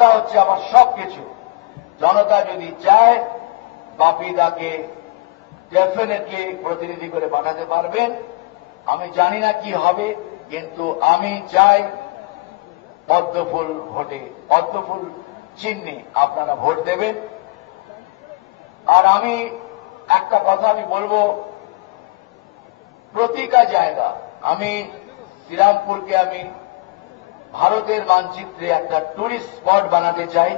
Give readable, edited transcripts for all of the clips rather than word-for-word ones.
হচ্ছে আমার সবকিছু। জনতা যদি চায় বাপিদাকে ডেফিনেটলি প্রতিনিধি করে পাঠাতে পারবেন। আমি জানি না কি হবে, কিন্তু আমি চাই পদ্মফুল ভোটে, পদ্মফুল চিহ্নে আপনারা ভোট দেবেন। আর আমি একটা কথা আমি বলবো, প্রতিটা জায়গা আমি শ্রীরামপুরকে আমি ভারতের মানচিত্রে একটা টুরিস্ট স্পট বানাতে চাই।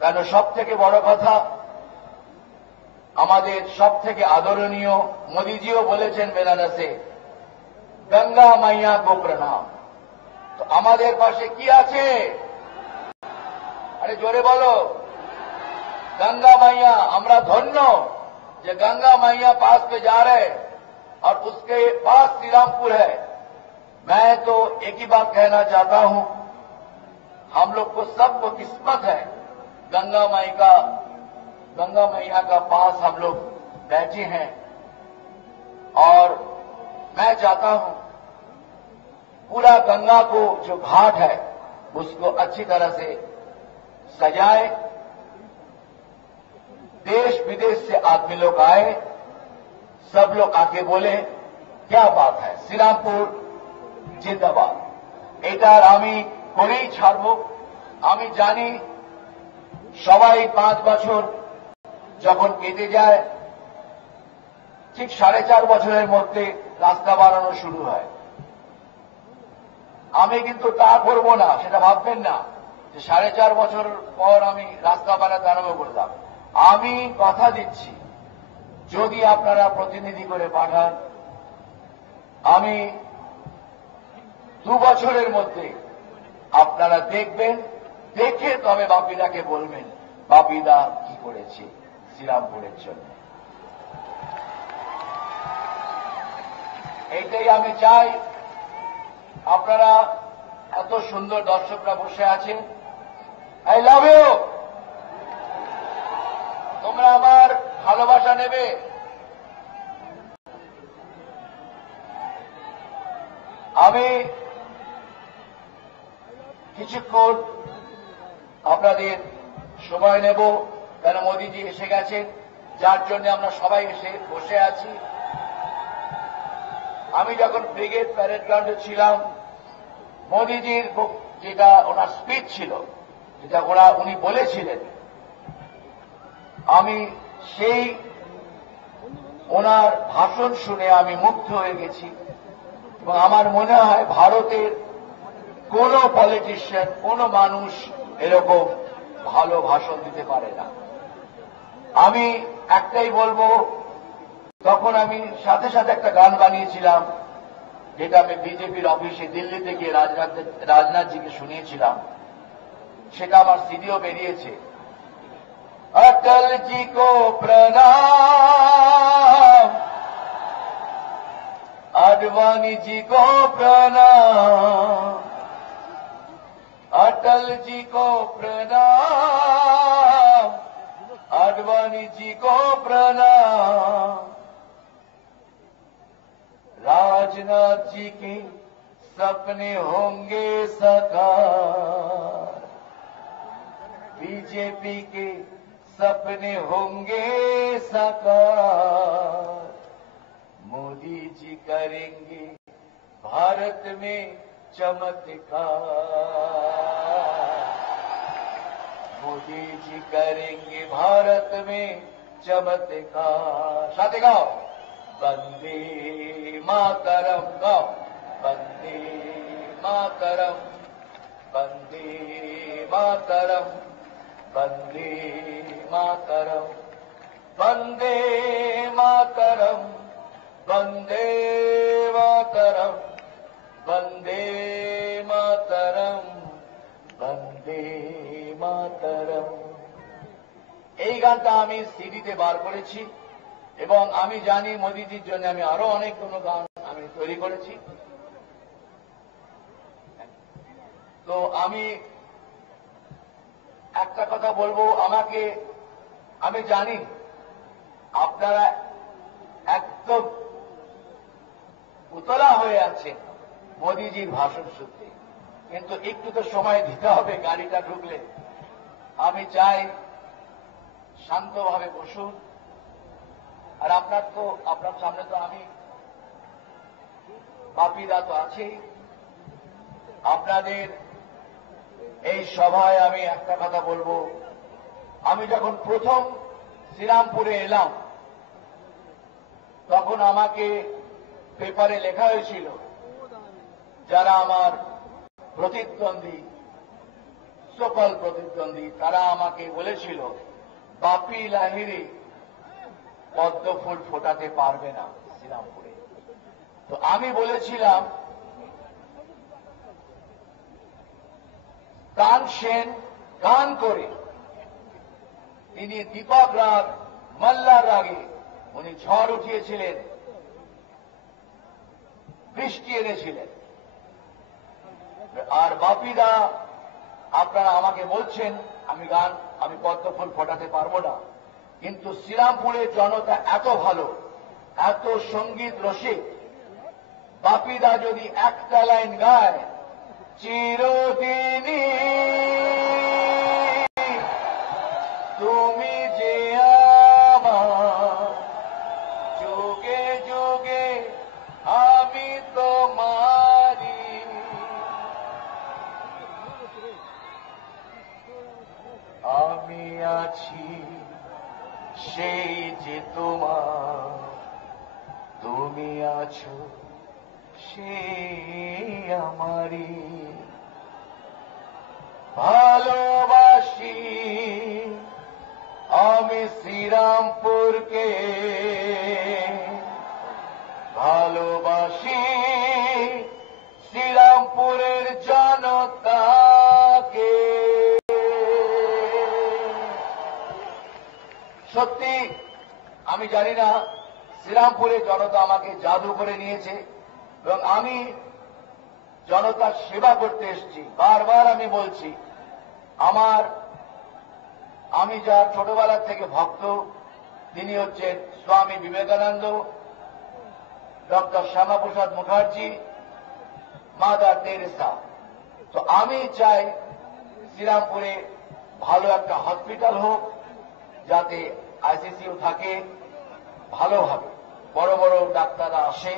কেন সব থেকে বড় কথা, আমাদের সব থেকে আদরণীয় মোদীজিও বলেছেন বেনারসে, গঙ্গা মাইয়া কো প্রণাম। তো আমাদের পাশে কি আছে? আরে জোরে বলো, गंगा मैया। हमरा धन्य जो गंगा मैया पास में जा रहे और उसके पास श्रीरामपुर है। मैं तो एक ही बात कहना चाहता हूं, हम लोग को सबको किस्मत है, गंगा मैया का पास हम लोग बैठे हैं। और मैं चाहता हूं पूरा गंगा को जो घाट है उसको अच्छी तरह से सजाए, देश विदेश से आदमी लोग आए, सब लोग आके बोले क्या बात है, श्रीरामपुर जिंदाबाद। এটার আমি করেই ছাড়ব। আমি জানি সবাই 5 বছর যখন কেটে যায়, ঠিক 4.5 বছরের মধ্যে রাস্তা বানানো শুরু হয়। আমি কিন্তু তা করব না, সেটা ভাববেন না যে 4.5 বছর পর আমি রাস্তা বানাতে আরম্ভ করলাম। আমি কথা দিচ্ছি, যদি আপনারা প্রতিনিধি করে পাঠান, আমি 2 বছরের মধ্যে আপনারা দেখবেন, দেখে তবে বাপিদাকে বলবেন বাপিদা কি করেছে শ্রীরামপুরের জন্য। এইটাই আমি চাই। আপনারা এত সুন্দর দর্শকরা বসে আছেন, আই লাভ ইউ। তোমরা আমার ভালোবাসা নেবে। আমি কিছুক্ষণ আপনাদের সময় নেব, কেন মোদীজি এসে গেছেন, যার জন্য আমরা সবাই এসে বসে আছি। আমি যখন ব্রিগেড প্যারেড গ্রাউন্ডে ছিলাম, মোদীজির যেটা ওনার স্পিচ ছিল, যেটা উনি বলেছিলেন, আমি সেই ওনার ভাষণ শুনে আমি মুগ্ধ হয়ে গেছি। এবং আমার মনে হয় ভারতের কোন পলিটিশিয়ান, কোন মানুষ এরকম ভালো ভাষণ দিতে পারে না। আমি একটাই বলবো, তখন আমি সাথে সাথে একটা গান বানিয়েছিলাম, যেটা আমি বিজেপির অফিসে দিল্লিতে গিয়ে রাজনাথজিকে শুনিয়েছিলাম। সেটা আমার সিডিও বেরিয়েছে। अटल जी को प्रणाम, आडवाणी जी को प्रणाम, अटल जी को प्रणाम, आडवाणी जी को प्रणाम। राजनाथ जी के सपने होंगे साकार, बीजेपी के सपने होंगे साकार, मोदी जी करेंगे भारत में चमत्कार, मोदी जी करेंगे भारत में चमत्कार। साथे गाओ, वंदे मातरम, गाओ वंदे मातरम, वंदे मातरम, वंदे मातरम, वंदे मातरम, वंदे मातरम, वंदे मातरम, वंदे मातरम। এই গানটা আমি সিডিতে বার করেছি এবং আমি জানি মোদীজির জন্য আমি আরো অনেকগুলো গান আমি তৈরি করেছি। তো আমি একটা কথা বলবো, আমি জানি আপনারা একদম উতলা হয়ে আছেন মোদীজির ভাষণ শুনতে। কিন্তু একটু তো সময় দিতে হবে গাড়িটা ঢুকলে। আমি চাই শান্তভাবে বসুন। আর আপনার সামনে তো আমি, বাপিদা তো আছেই। আপনাদের এই সভায় আমি একটা কথা বলবো, আমি যখন প্রথম শ্রীরামপুরে এলাম তখন আমাকে পেপারে লেখা হয়েছিল, যারা আমার প্রতিদ্বন্দ্বী, সকল প্রতিদ্বন্দ্বী, তারা আমাকে বলেছিল বাপি লাহিড়ী পদ্ম ফুল ফোটাতে পারবে না শ্রীরামপুরে। তো আমি বলেছিলাম তানসেন গান করে, তিনি দীপক রাগ, মাল্লার রাগে উনি ঝড় উঠিয়েছিলেন, বৃষ্টি এনেছিলেন। আর বাপিদা আপনারা আমাকে বলছেন আমি পদ্মফুল ফোটাতে পারবো না, কিন্তু শ্রীরামপুরের জনতা এত ভালো, এত সঙ্গীত রসিক, বাপিদা যদি একটা লাইন গায়, চিরদিনই তুমি যে আমার, যুগে যুগে আমি তোমারি, আমি আছি সেই যে তোমার, তুমি আছো সেই আমারি, ভালোবাসি আমি শ্রীরামপুরকে, ভালোবাসি শ্রীরামপুরের জনতাকে। সত্যি আমি জানি না, শ্রীরামপুরের জনতা আমাকে জাদু করে নিয়েছে এবং আমি জনতার সেবা করতে এসেছি। বারবার আমি বলছি, আমি যার ছোটবেলার থেকে ভক্ত, তিনি হচ্ছেন Swami Vivekananda, doctor Shyama Prasad Mukherjee, mother Teresa. তো আমি চাই শ্রীরামপুরে ভালো একটা হসপিটাল হোক, যাতে আইসিসিউ থাকে, ভালোভাবে বড় বড় ডাক্তাররা আসে।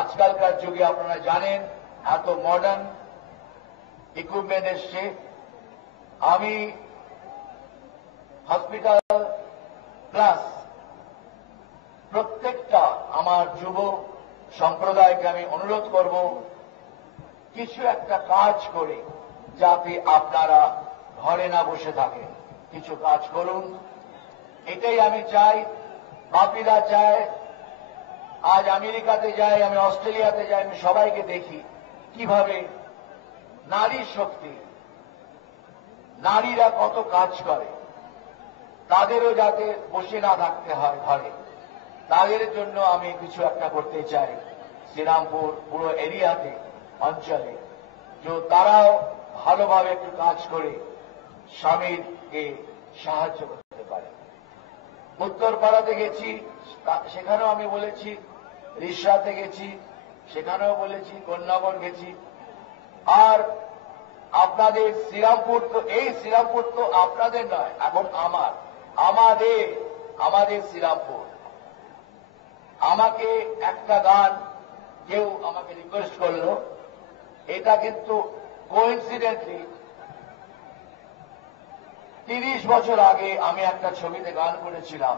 আজকালকার যুগে আপনারা জানেন এত মডার্ন ইকুইপমেন্ট এসছে। আমি হসপিটাল প্লাস প্রত্যেকটা আমার যুব সম্প্রদায়কে আমি অনুরোধ করব, কিছু একটা কাজ করে, যাতে আপনারা ঘরে না বসে থাকেন, কিছু কাজ করুন। এটাই আমি চাই, বাপিরা চায়। আজ আমেরিকাতে যাই, আমি অস্ট্রেলিয়াতে যাই, আমি সবাইকে দেখি কিভাবে নারী শক্তি, নারীরা কত কাজ করে, তাদেরও যাতে বসে না থাকতে হয় ঘরে, তাদের জন্য আমি কিছু একটা করতে চাই শ্রীরামপুর পুরো এরিয়াতে, অঞ্চলে, যে তারাও ভালোভাবে একটু কাজ করে স্বামীকে সাহায্য করতে পারে। উত্তরপাড়াতে গেছি, সেখানেও আমি বলেছি, রিষড়াতে গেছি, সেখানেও বলেছি, কন্যাগর গেছি। আর আপনাদের শ্রীরামপুর তো, এই শ্রীরামপুর তো আপনাদের নয়, এখন আমাদের শ্রীরামপুর। আমাকে একটা গান কেউ আমাকে রিকোয়েস্ট করলো, এটা কিন্তু কোইন্সিডেন্টলি 30 বছর আগে আমি একটা ছবিতে গান করেছিলাম।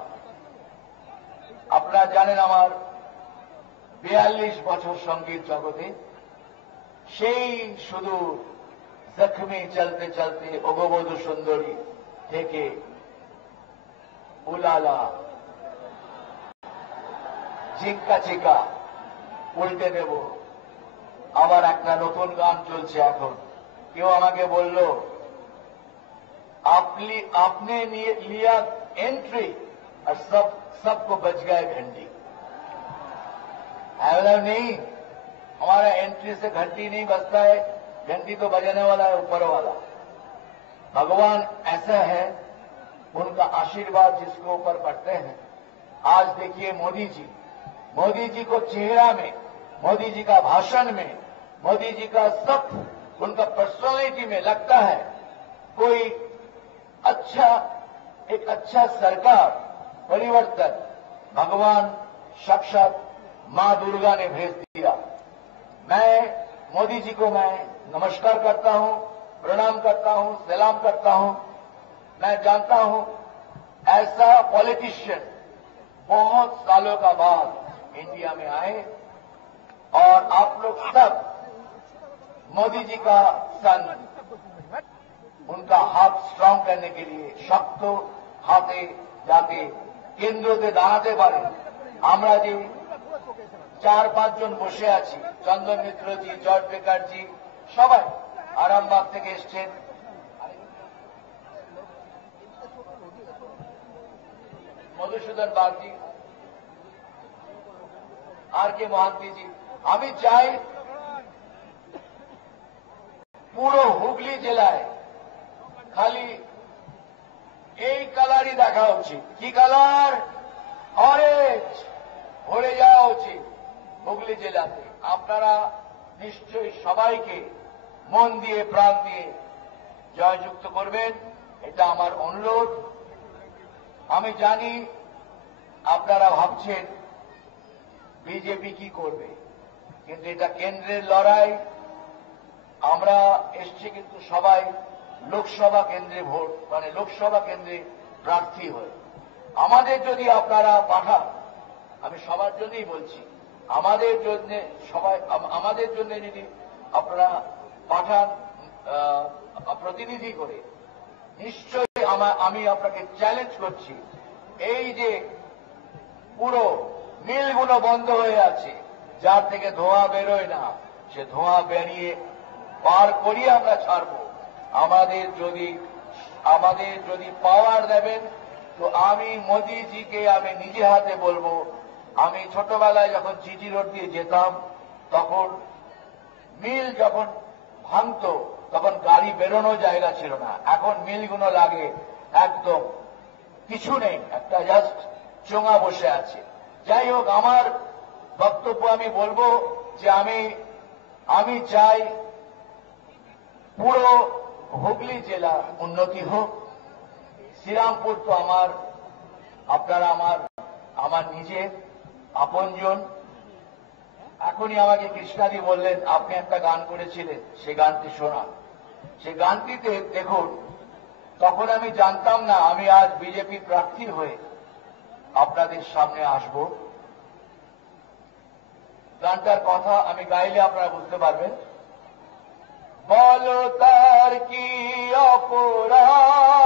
আপনারা জানেন আমার 42 বছর সঙ্গীত জগতে, সেই শুধু জখমি চলতে চলতে ওগবধূ সুন্দরী থেকে উলালা, চিক্কা চিকা, উল্টে দেব, আবার একটা নতুন গান চলছে এখন। কেউ আমাকে বলল, आपने लिया एंट्री और सबको बच गए घंटी। नहीं, हमारा एंट्री से घंटी नहीं बजता है, घंटी तो बजाने वाला है ऊपर वाला भगवान। ऐसा है, उनका आशीर्वाद जिसके ऊपर पड़ते हैं। आज देखिए मोदी जी को चेहरा में, मोदी जी का भाषण में मोदी जी का सब उनका पर्सनालिटी में लगता है कोई एक अच्छा सरकार परिवर्तन भगवान साक्षात मां दुर्गा ने भेज दिया। मैं मोदी जी को मैं नमस्कार करता हूं, प्रणाम करता हूं, सलाम करता हूं। मैं जानता हूं ऐसा पॉलिटिशियन बहुत सालों का बाद इंडिया में आए और आप लोग सब मोदी जी का सन उनका हाथ स्ट्रॉन्ग करने के लिए शक्त हाथे जाके কেন্দ্রতে দাঁড়াতে পারে। আমরা যে 4-5 জন বসে আছি, চন্দন মিত্রজি, জর্জ বেকারজি, সবাই আরামবাগ থেকে এসছেন, মধুসূদন বাগজি, আর কে মহান্তিজি। আমি চাই পুরো হুগলি জেলায় খালি এই কালারই দেখা উচিত। কি কালার? অরেঞ্জ ভরে যাওয়া উচিত হুগলি জেলাতে। আপনারা নিশ্চয়ই সবাইকে মন দিয়ে প্রাণ দিয়ে জয়যুক্ত করবেন, এটা আমার অনুরোধ। আমি জানি আপনারা ভাবছেন বিজেপি কি করবে, কিন্তু এটা কেন্দ্রের লড়াই। আমরা এসছি কিন্তু সবাই লোকসভা কেন্দ্রে ভোট মানে লোকসভা কেন্দ্রে প্রার্থী হয়ে। আমাদের যদি আপনারা পাঠান, আমি সবার জন্যই বলছি, আমাদের জন্য যদি আপনারা পাঠান প্রতিনিধি করে, নিশ্চয়ই আমি আপনাকে চ্যালেঞ্জ করছি, এই যে পুরো মিলগুলো বন্ধ হয়ে আছে, যার থেকে ধোঁয়া বেরোয় না, সে ধোঁয়া বেরিয়ে পার করিয়ে আমরা ছাড়ব। আমাদের যদি পাওয়ার দেবেন, তো আমি মোদিজিকে আমি নিজে হাতে বলবো। আমি ছোটবেলায় যখন জিজি রোড দিয়ে যেতাম, তখন মিল যখন ভাঙত তখন গাড়ি বেরোনোর জায়গা ছিল না। এখন মিলগুলো লাগে একদম কিছু নেই, একটা জাস্ট চোঙা বসে আছে। যাই হোক, আমার বক্তব্য আমি বলবো যে আমি চাই পুরো হুগলি জেলা উন্নতি হোক। শ্রীরামপুর তো আপনারা আমার নিজের আপনজন। এখনই আমাকে কৃষ্ণাদি বললেন আপনি একটা গান করেছিলেন, সেই গানটি শোনান। সেই গানটিতে দেখুন, তখন আমি জানতাম না আমি আজ বিজেপি প্রার্থী হয়ে আপনাদের সামনে আসব। গানটার কথা আমি গাইলে আপনারা বুঝতে পারবেন। বলো তার কি অপরাধ,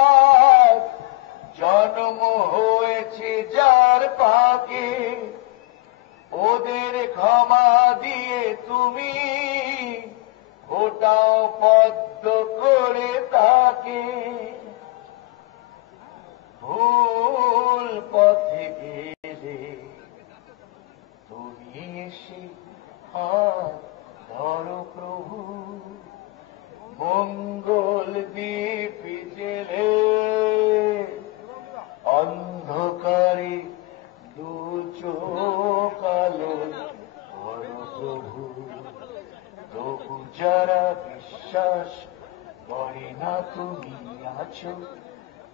জন্ম হয়েছে যার পাকে, ওদের ক্ষমা দিয়ে তুমি ওটাও পদ্ম করে তাকে। ভুল পথে গেলে তুমি এসে হাত ধরো প্রভু, মঙ্গল দ্বীপ জেলে অন্ধকারে দু চোখ আলো করো প্রভু। তবু যারা বিশ্বাস করে না তুমি আছো,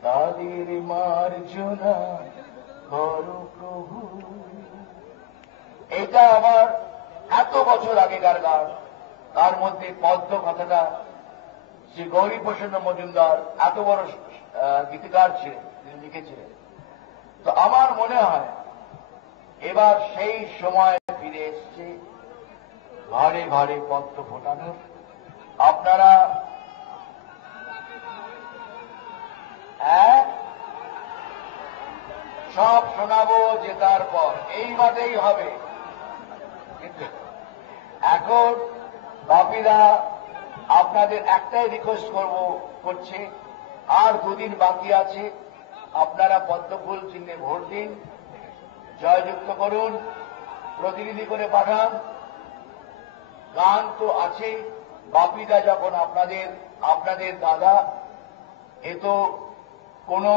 তাদের মার্জনা করো প্রভু। এটা আমার এত বছর আগেকার গান। তার মধ্যে পদ্ম কথাটা শ্রী গৌরীপ্রসন্ন মজুমদার এত বড় গীতিকার ছিলেন, তিনি লিখেছিলেন। তো আমার মনে হয় এবার সেই সময় ফিরে এসছে ঘরে ঘরে পদ্ম ফোটানোর। আপনারা সব শোনাবো জেতার পর, এই বাদেই হবে। কিন্তু এখন বাপিদা আপনাদের একটাই রিকোয়েস্ট করছে, আর দুদিন বাকি আছে, আপনারা পদ্মফুল চিহ্নে ভোট দিন, জয়যুক্ত করুন, প্রতিনিধি করে পাঠান। গান তো আছে, বাপিদা যখন আপনাদের দাদা, এ তো কোনো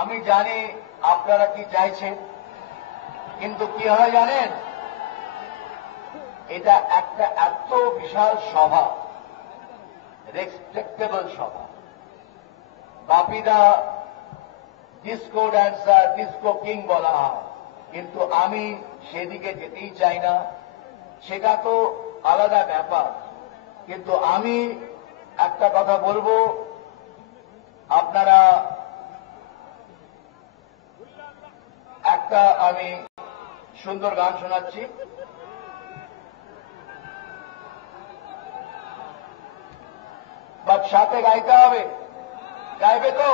আমি জানি আপনারা কি চাইছেন, কিন্তু কি হয় জানেন, এটা একটা এত বিশাল সভা, রেসপেক্টেবল সভা। বাপিদা ডিস্কো ড্যান্সার, ডিস্কো কিং বলা হয়, কিন্তু আমি সেদিকে যেতেই চাই না, সেটা তো আলাদা ব্যাপার। কিন্তু আমি একটা কথা বলবো, আপনারা একটা আমি সুন্দর গান শোনাচ্ছি, বাট সাথে গাইতে হবে। গাইবে তো?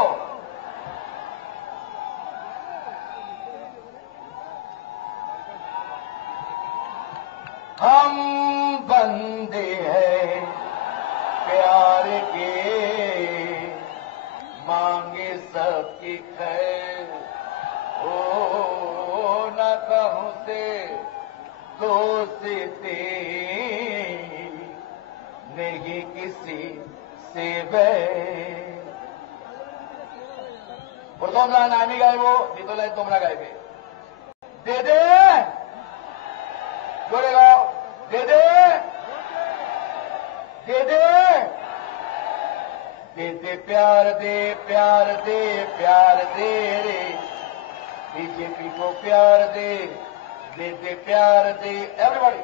हम बंदे हैं प्यार के, मांगे सबकी खैर, हो न कहूं से दोस्ती नहीं किसी से बैर। प्रथम लाइन আমি গাইবো, দ্বিতীয় লাইন তোমরা গাইবে। দে দে, জোরে গাও। दे दे, दे दे, दे दे प्यार दे, प्यार दे, प्यार दे रे, बीजेपी को प्यार दे, दे दे प्यार दे। एवरीबॉडी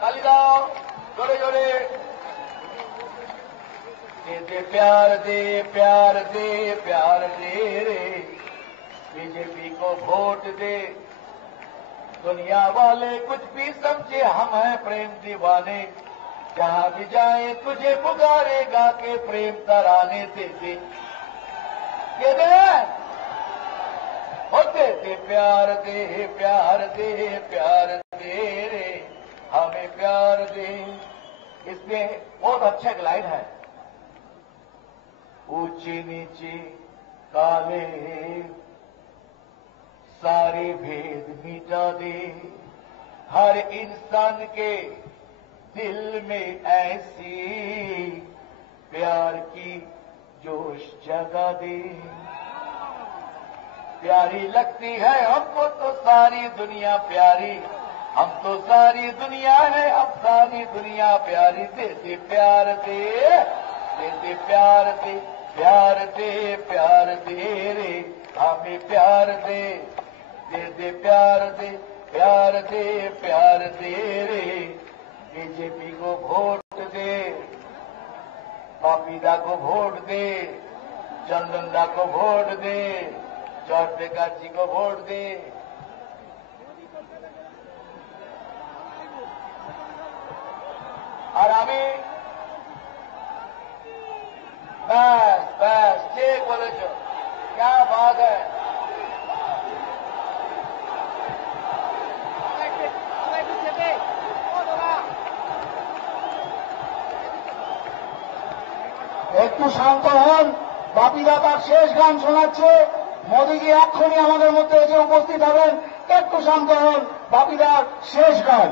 ताली दाओ, जोरे जोरे। दे दे प्यार दे, प्यार दे, प्यार दे रे, बीजेपी को वोट दे। दुनिया वाले कुछ भी समझे, हम हैं प्रेम दीवाने, जहां भी जाए तुझे पुकारेगा के प्रेम तराने। दे दे, दे दे, दे दे प्यार दे, प्यार दे, प्यार दे रे, हमें प्यार दे। इसमें बहुत अच्छा एक लाइन है, ऊंचे नीचे काले सारे भेद मिटा दे, हर इंसान के दिल में ऐसी प्यार की जोश जगा दे। प्यारी लगती है हमको तो सारी दुनिया प्यारी, हम तो सारी दुनिया है, अब सारी दुनिया प्यारी। दे दे प्यार दे, दे दे प्यार दे, प्यार दे, प्यार दे रे, हमें प्यार दे, दे दे प्यार दे, प्यार दे, प्यार दे रे, बीजेपी को वोट दे, बापीदा को वोट दे, चंदनदा को वोट दे, जॉर्ज बेकर जी को वोट दे। और আমি बस बस ठीक बोलेছো, क्या बात है। একটু শান্ত হন, বাপিদা তার শেষ গান শোনাচ্ছে। মোদীজি এক্ষুনি আমাদের মধ্যে এসে উপস্থিত হবেন, একটু শান্ত হন। বাপিদার শেষ গান।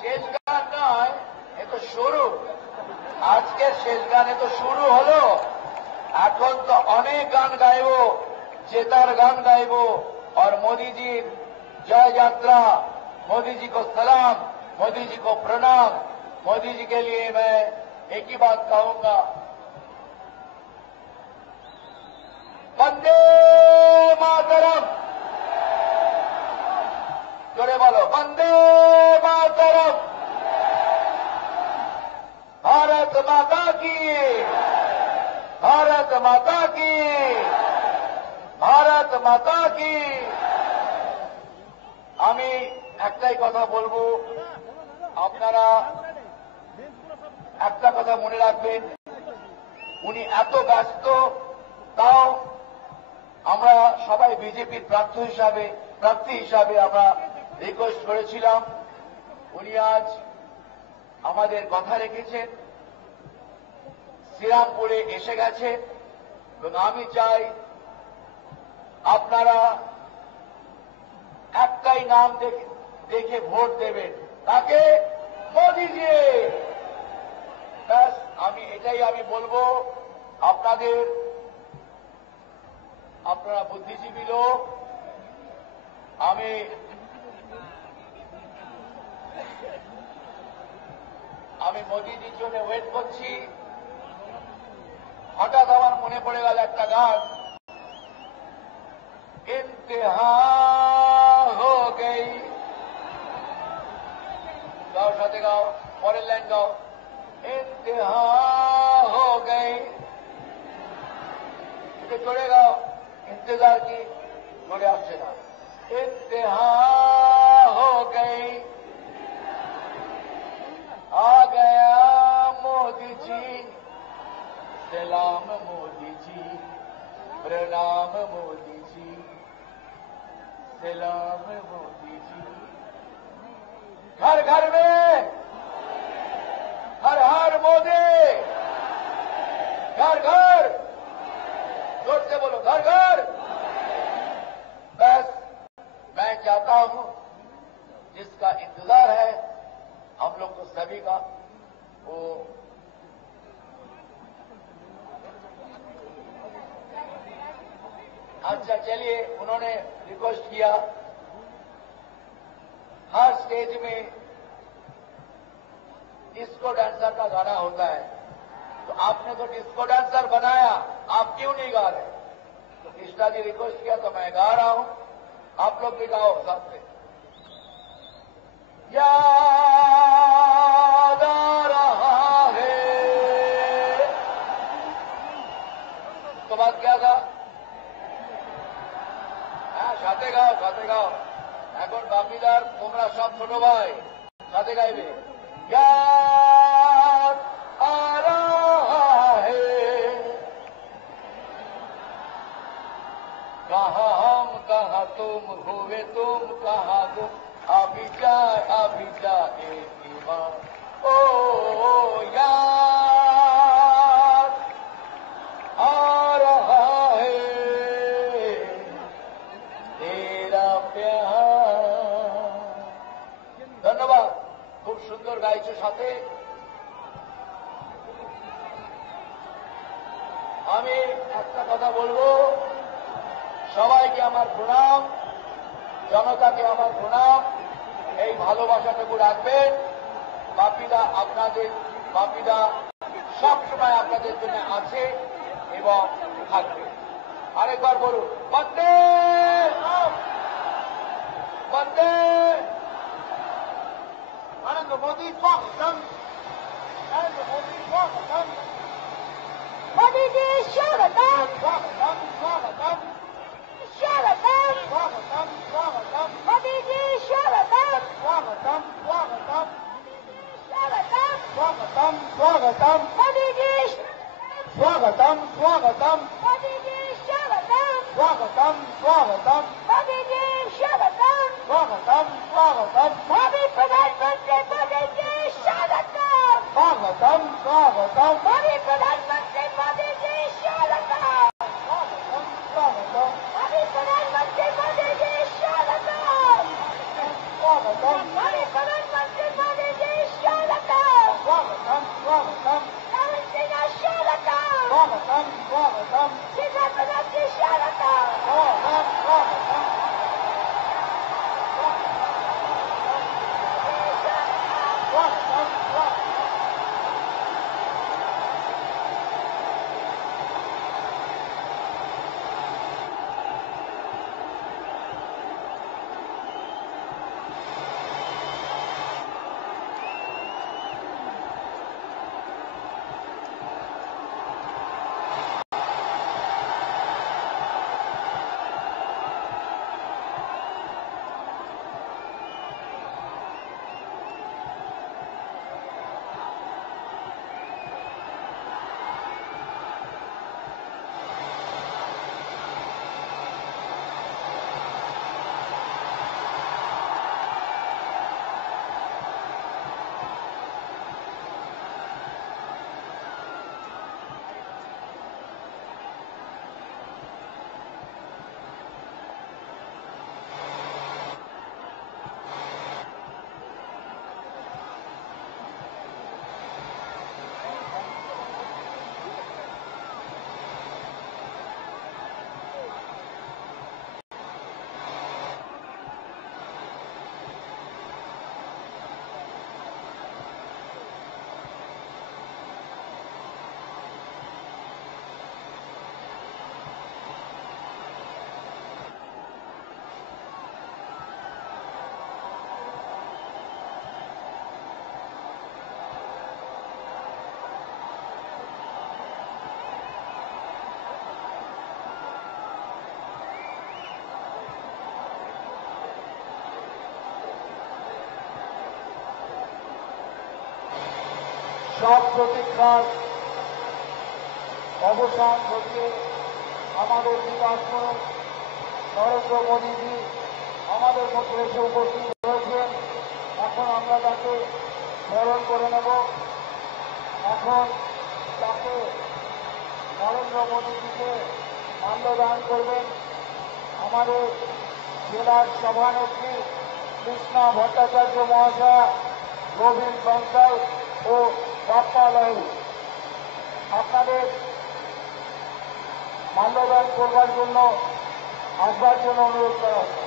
শেষ গান নয়, এ তো শুরু, আজকের শেষ গান, এ তো শুরু হলো। এখন তো অনেক গান গাইব, জেতার গান গাইব, और मोदी जी जय यात्रा, मोदी जी को सलाम, मोदी जी को प्रणाम। मोदी जी के लिए मैं एक ही बात कहूंगा, वंदे मातरम। जोरे बोलो, वंदे मातरम। भारत माता की, भारत माता की, भारत माता की। আমি একটাই কথা বলবো, আপনারা একটা কথা মনে রাখবেন, উনি এত ব্যস্ত, তাও আমরা সবাই বিজেপির প্রার্থী হিসাবে আমরা রিকোয়েস্ট করেছিলাম। উনি আজ আমাদের কথা রেখেছেন, শ্রীরামপুরে এসে গেছেন, এবং আমি চাই আপনারা একটাই নাম দেখে ভোট দেবেন, তাকে মোদিজি। ব্যাস, আমি এটাই আমি বলবো, আপনারা বুদ্ধিজীবী লোক, আমি মোদিজির জন্য ওয়েট করছি। হঠাৎ আমার মনে পড়ে গেল একটা গান, ইন্তেহা হো গই। গাও, সাথে গাও, পরের লাইন গাও। ইন্তেহা হো গই, একটু জোরে গাও। इंतजार की जोड़े आपसे ना। इंतहा हो गई, आ गया मोदी जी, सलाम मोदी जी, प्रणाम मोदी जी, सलाम मोदी जी। घर घर में हर हर मोदी, घर घर, जोर से बोलो, घर घर। बस मैं चाहता हूं, जिसका इंतजार है हम लोग को सभी का, वो अच्छा चलिए, उन्होंने रिक्वेस्ट किया हर स्टेज में डिस्को डांसर का गाना होता है, तो आपने तो डिस्को डांसर बनाया, आप क्यों नहीं गा रहे? तो कृष्णा जी रिक्वेस्ट किया तो मैं गा रहा हूं, आप लोग भी गाओ साथ में। याद आ रहा है, तो बात क्या था? হ্যাঁ, সাথে গাও, সাথে গাও। এখন বাপিদার তোমরা সব ছোট ভাই সাথে গাইবে। याद आ रहा है, कहाँ हम कहाँ तुम, हुए तुम कहाँ तुम, अभी जाए दीवार। ओ याद आ रहा है तेरा प्यार। धन्यवाद, খুব সুন্দর গাইছো। সাথে আমি একটা কথা বলবো, সবাইকে আমার প্রণাম, জনতাকে আমার প্রণাম, এই ভালোবাসাটুকু রাখবেন। বাপিদা সবসময় আপনাদের জন্য আছে এবং থাকবে। আরেকবার বলুন, বন্দে বন্দে নরেন্দ্র মোদী স্বাগতম, নরেন্দ্র মোদী স্বাগতম, মোদী জি স্বাগতম, স্বাগতম স্বাগতম, स्वागतम स्वागतम स्वागतम, मोदी जी स्वागतम स्वागतम स्वागतम, स्वागतम स्वागतम स्वागतम, मोदी जी स्वागतम स्वागतम, मोदी जी स्वागतम स्वागतम स्वागतम, मोदी जी स्वागतम स्वागतम स्वागतम, मोदी प्रधानमंत्री मोदी जी स्वागतम स्वागतम स्वागतम, मोदी प्रधानमंत्री मोदी जी स्वागतम स्वागतम स्वागतम, प्रधानमंत्री मोदी जी स्वागतम स्वागतम, प्रधानमंत्री मोदी जी स्वागतम स्वागतम स्वागतम, नवीन सिंह स्वागतम स्वागतम स्वागतम, सीतापति जी स्वागतम स्वागतम स्वागतम। সব প্রতীক্ষার অবসান ঘটিয়ে আমাদের বিকাশমূলক নরেন্দ্র মোদীজি আমাদের মধ্যে এসে উপস্থিত হয়েছেন। এখন আমরা তাকে স্মরণ করে নেব। এখন তাকে নরেন্দ্র মোদীজিকে মাল্যদান করবেন আমাদের জেলার সভানেত্রী কৃষ্ণা ভট্টাচার্য মহাশয়া, গোবিন্দ বংশাল ও বাপ্পা লাহিড়ী। আপনাদের মাল্যদান করবার জন্য আসবার জন্য অনুরোধ করা হচ্ছে।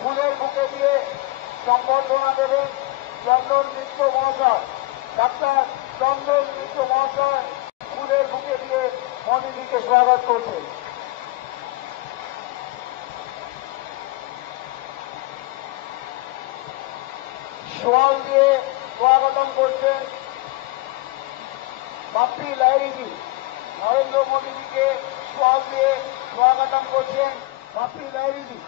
ফুলের বুকে দিয়ে সম্বর্ধনা দেবেন চন্দন মিত্র মহাশয়। ডাক্তার চন্দন মিত্র মহাশয় ফুলের বুকে দিয়ে মোদীজিকে স্বাগত করছেন। সোয়াল দিয়ে স্বাগতম করছেন বাপ্পি লাহিড়ী। নরেন্দ্র মোদীজিকে সোয়াল দিয়ে স্বাগতম করছেন বাপ্পি লাহিড়ী।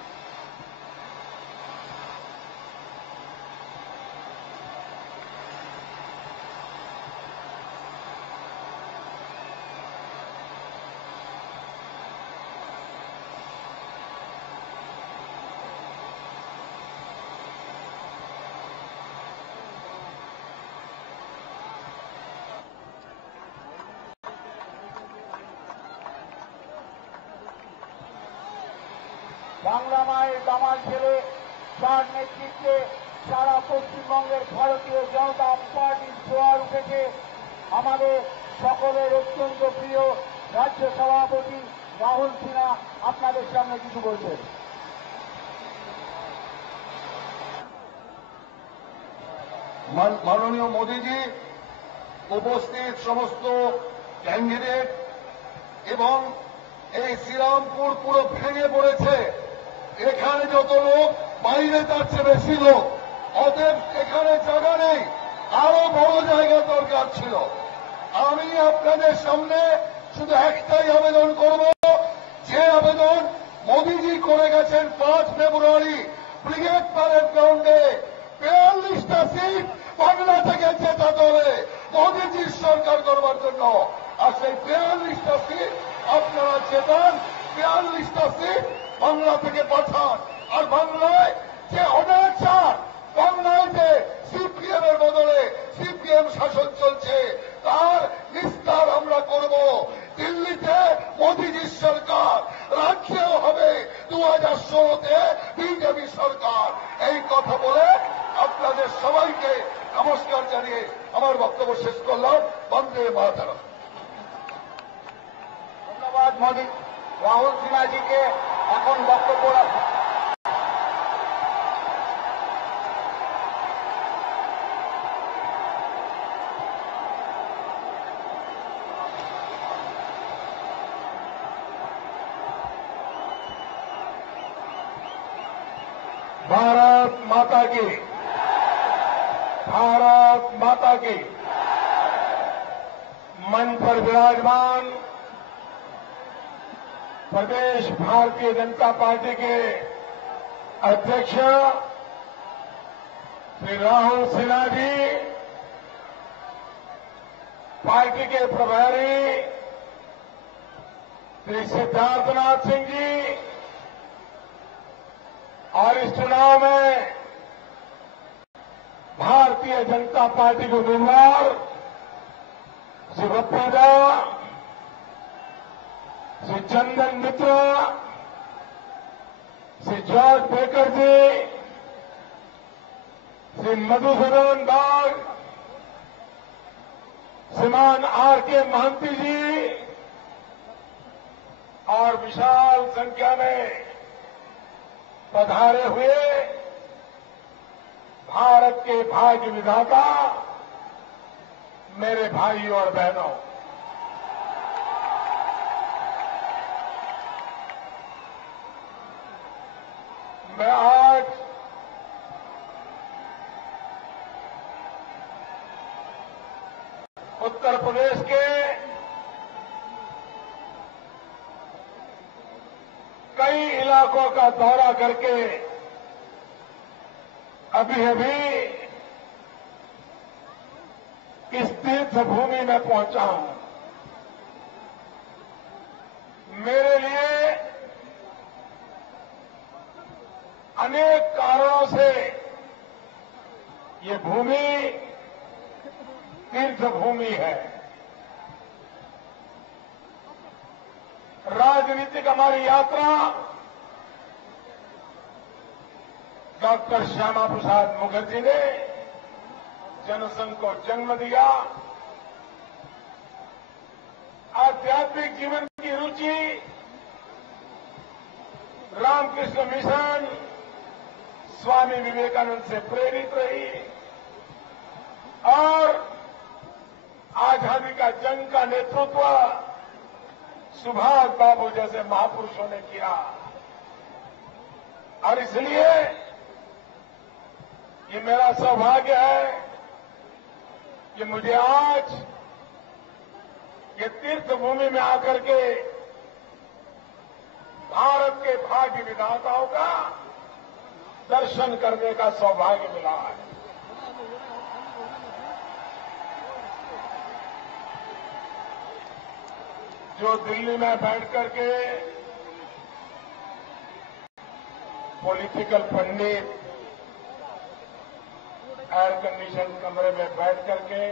বাংলা মায়ের দামাল ছেলে, যার নেতৃত্বে সারা পশ্চিমবঙ্গের ভারতীয় জনতা পার্টির জোয়ার উঠেছে, আমাদের সকলের অত্যন্ত প্রিয় রাজ্য সভাপতি রাহুল সিনহা আপনাদের সামনে কিছু বলছেন। মাননীয় মোদীজি, উপস্থিত সমস্ত ক্যান্ডিডেট এবং এই শ্রীরামপুর পুরো ভেঙে পড়েছে। এখানে যত লোক, বাইরে তার চেয়ে বেশি লোক, অতএব এখানে জায়গা নেই, আরো বড় জায়গা দরকার ছিল। আমি আপনাদের সামনে শুধু একটাই আবেদন করব, যে আবেদন মোদীজি করে গেছেন 5 ফেব্রুয়ারি ব্রিগেড প্যারেড গ্রাউন্ডে 42টা সিট বাংলা থেকে জেতাতে হবে মোদীজির সরকার করবার জন্য। আর সেই 42টা সিট আপনারা জেতান, 42টা সিট বাংলা থেকে পাঠান। আর বাংলায় যে অনাচার, বাংলায় যে সিপিএম এর বদলে সিপিএম শাসন চলছে, তার নিস্তার আমরা করব। দিল্লিতে মোদীজির সরকার, রাজ্যেও হবে 2016-তে বিজেপি সরকার। এই কথা বলে আপনাদের সবাইকে নমস্কার জানিয়ে আমার বক্তব্য শেষ করলাম। বন্দে মাতরম। ধন্যবাদ মোদী রাহুল সিনহাজিকে। এখন বক্তব্য রাখুন। भारत माता की, भारत माता की। मन पर विराजमान प्रदेश भारतीय जनता पार्टी के अध्यक्ष श्री राहुल सिन्हा जी, पार्टी के प्रभारी श्री सिद्धार्थनाथ सिंह जी, और इस चुनाव में भारतीय भारतीय जनता पार्टी के उम्मीदवार श्री बप्पीदा, श्री चंदन मित्रा, श्री जॉर्ज बेकर जी, श्री मधुसूदन बाग, श्रीमान आर के महंती जी और विशाल संख्या में पधारे हुए भारत के भाग्य विधाता मेरे भाइयों और बहनों, मैं आज उत्तर प्रदेश के कई इलाकों का दौरा करके अभी इस तीर्थ भूमि में पहुंचा हूं। मेरे लिए अनेक कारणों से ये भूमि तीर्थ भूमि है। राजनीतिक हमारी यात्रा डॉक्टर श्यामा प्रसाद मुखर्जी ने जनसंघ को जन्म दिया। आध्यात्मिक जीवन की रुचि रामकृष्ण मिशन, स्वामी विवेकानंद से प्रेरित रही और आजादी का जंग का नेतृत्व सुभाष बाबू जैसे महापुरुषों ने किया और इसलिए ये मेरा सौभाग्य है कि मुझे आज ये तीर्थ भूमि में आकर के भारत के भाग्य विधाताओं का दर्शन करने का सौभाग्य मिला है। जो दिल्ली में बैठ करके पॉलिटिकल पंडित एयर कंडीशन कमरे में बैठ करके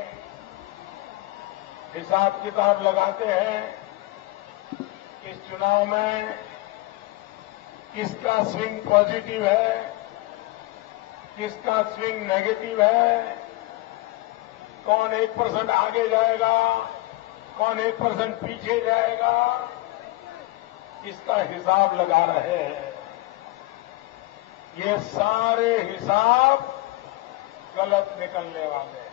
हिसाब किताब लगाते हैं इस चुनाव में किसका स्विंग पॉजिटिव है, किसका स्विंग नेगेटिव है, कौन 1% आगे जाएगा, कौन 1% पीछे जाएगा, इसका हिसाब लगा रहे हैं। ये सारे हिसाब गलत निकलने वाले हैं।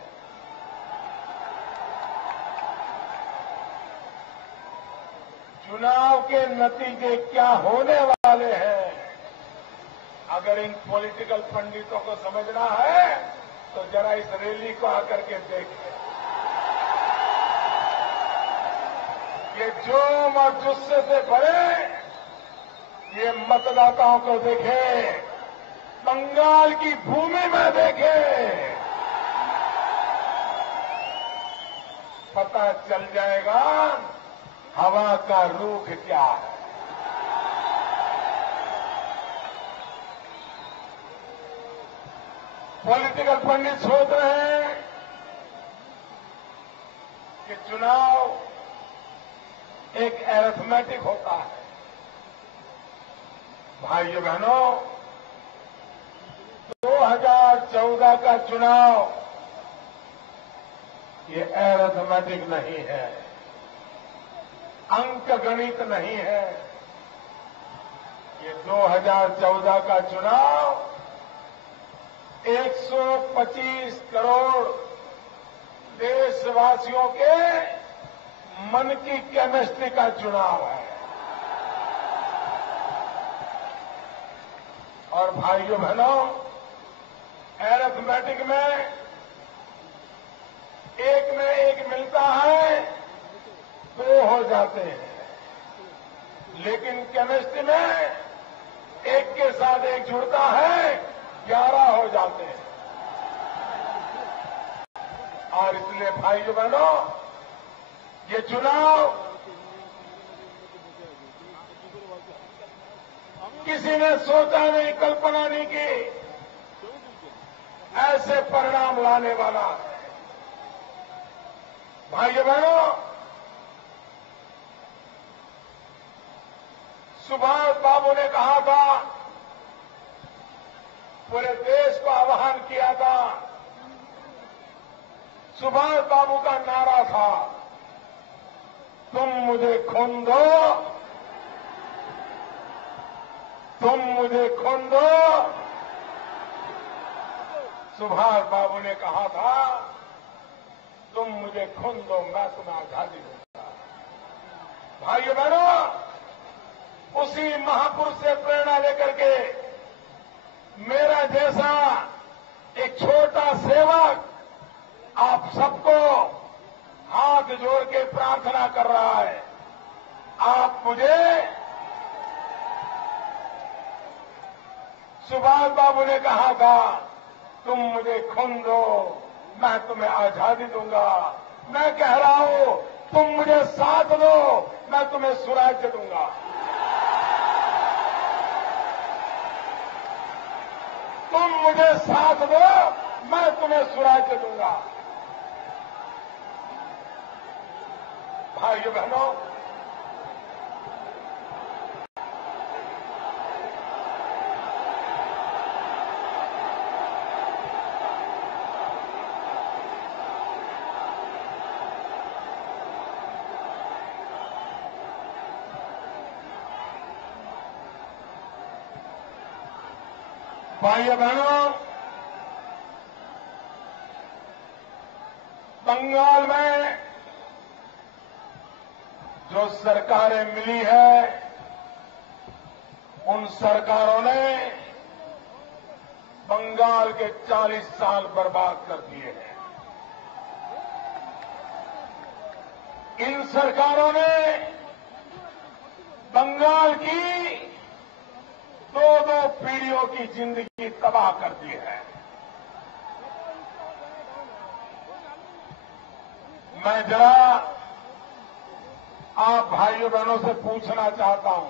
चुनाव के नतीजे क्या होने वाले हैं, अगर इन पॉलिटिकल पंडितों को समझना है तो जरा इस रैली को आकर के देखें। ये जोम और जुस्से से भरे ये मतदाताओं को देखें, बंगाल की भूमि में देखें, पता चल जाएगा हवा का रुख क्या है। पॉलिटिकल पंडित सोच रहे हैं कि चुनाव एक एरिथमेटिक होता है। भाइयों बहनों, 2014 का चुनाव ये एरिथमेटिक नहीं है, अंक गणित नहीं है। ये 2014 का चुनाव 125 करोड़ देशवासियों के मन की केमिस्ट्री का चुनाव है। और भाइयों बहनों, एरिथमेटिक में एक में एक मिलता है, 2 हो जाते हैं, लेकिन केमिस्ट्री में एक के साथ एक जुड़ता है, 11 हो जाते हैं। और इसलिए भाइयों बहनों, ये चुनाव किसी ने सोचा नहीं, कल्पना नहीं की ऐसे परिणाम लाने वाला है। भाइयों बहनों, सुभाष बाबू ने कहा था, पूरे देश को आह्वान किया था। सुभाष बाबू का नारा था, तुम मुझे खून दो, तुम मुझे खून दो। सुभाष बाबू ने कहा था, तुम मुझे खून दो, मैं तुम्हें आजादी दूंगा। भाइयों बहनों, उसी महापुरुष से प्रेरणा लेकर के मेरा जैसा एक छोटा सेवक आप सबको हाथ जोड़ के प्रार्थना कर रहा है। आप मुझे, सुभाष बाबू ने कहा था, तुम मुझे खून दो, मैं तुम्हें आजादी दूंगा। मैं कह रहा हूं, तुम मुझे साथ दो, मैं तुम्हें स्वराज्य दूंगा। तुम मुझे साथ दो, मैं तुम्हें स्वराज्य दूंगा। भाइयों बहनों, भाइयों बहनों, बंगाल में जो सरकारें मिली है, उन सरकारों ने बंगाल के 40 साल बर्बाद कर दिए हैं। इन सरकारों ने बंगाल की दो पीढ़ियों की जिंदगी तबाह कर दी है। मैं जरा आप भाइयों बहनों से पूछना चाहता हूं,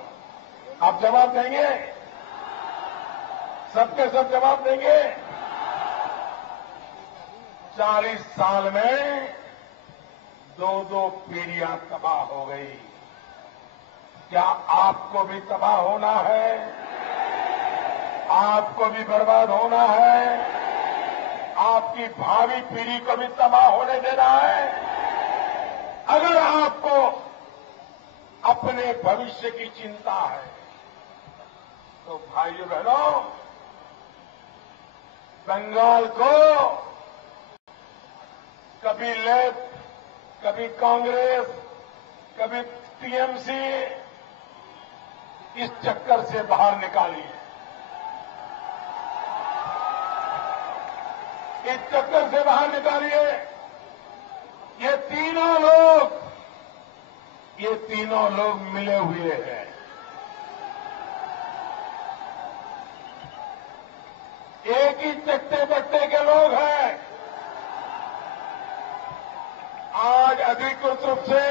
आप जवाब देंगे? सबके सब जवाब देंगे? 40 साल में दो पीढ़ियां तबाह हो गई। क्या आपको भी तबाह होना है? आपको भी बर्बाद होना है? आपकी भावी पीढ़ी को भी तबाह होने देना है? अगर आपको अपने भविष्य की चिंता है तो भाइयों बहनों, बंगाल को कभी लेफ्ट, कभी कांग्रेस, कभी टीएमसी इस चक्कर से बाहर निकालिए। इस चक्कर से बाहर निकालिए। ये तीनों लोग मिले हुए हैं। एक ही चट्टे बट्टे के लोग हैं। आज अधिकृत रूप से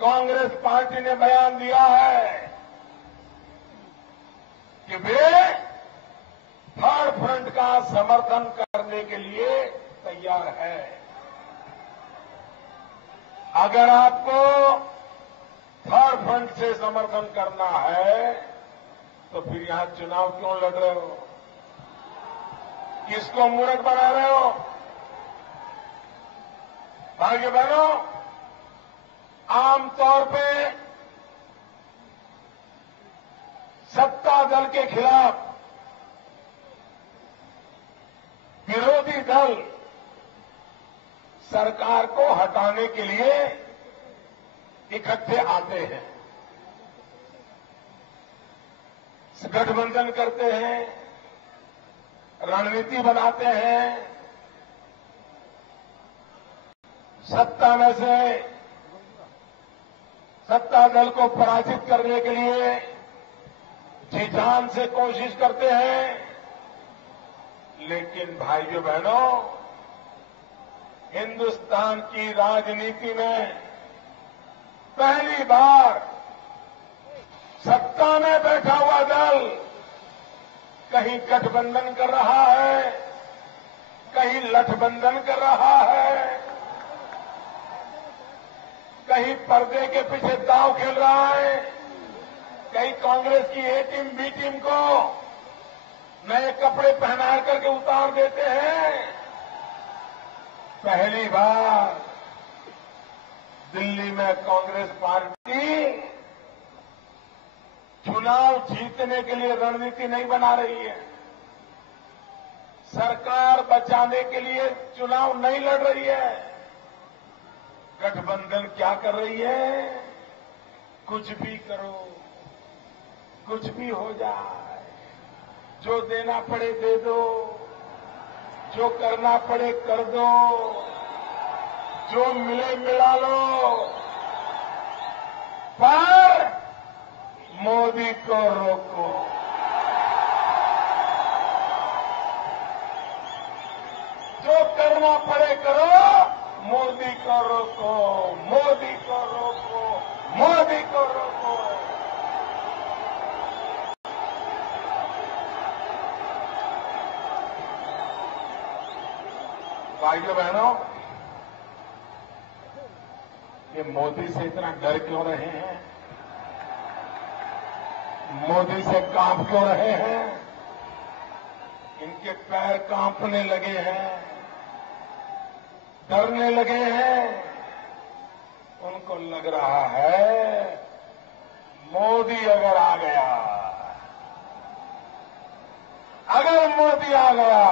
कांग्रेस पार्टी ने बयान दिया है कि वे थर्ड फ्रंट का समर्थन करने के लिए तैयार है। अगर आपको थर्ड फ्रंट से समर्थन करना है तो फिर यहां चुनाव क्यों लड़ रहे हो? किसको मूर्ख बना रहे हो? भाइयों बहनों, आमतौर पे सत्ता दल के खिलाफ विरोधी दल सरकार को हटाने के लिए इकट्ठे आते हैं, गठबंधन करते हैं, रणनीति बनाते हैं। सत्ता में से सत्ता दल को पराजित करने के लिए जी जान से कोशिश करते हैं। लेकिन भाइयों बहनों, हिंदुस्तान की राजनीति में पहली बार सत्ता में बैठा हुआ दल कहीं गठबंधन कर रहा है, कहीं लठबंधन कर रहा है, कहीं पर्दे के पीछे दांव खेल रहा है, कहीं कांग्रेस की ए टीम बी टीम को नए कपड़े पहना करके उतार देते हैं। पहली बार दिल्ली में कांग्रेस पार्टी चुनाव जीतने के लिए रणनीति नहीं बना रही है, सरकार बचाने के लिए चुनाव नहीं लड़ रही है। गठबंधन क्या कर रही है? कुछ भी करो, कुछ भी हो जाए, जो देना पड़े दे दो, जो करना पड़े कर दो, जो मिले मिला लो, पर मोदी को रोको। जो करना पड़े करो, मोदी को रोको, मोदी को रोको, मोदी को रोको। भाइयों बहनों, ये मोदी से इतना डर क्यों रहे हैं? मोदी से कांप क्यों रहे हैं? इनके पैर कांपने लगे हैं, डरने लगे हैं। उनको लग रहा है मोदी अगर आ गया, अगर मोदी आ गया,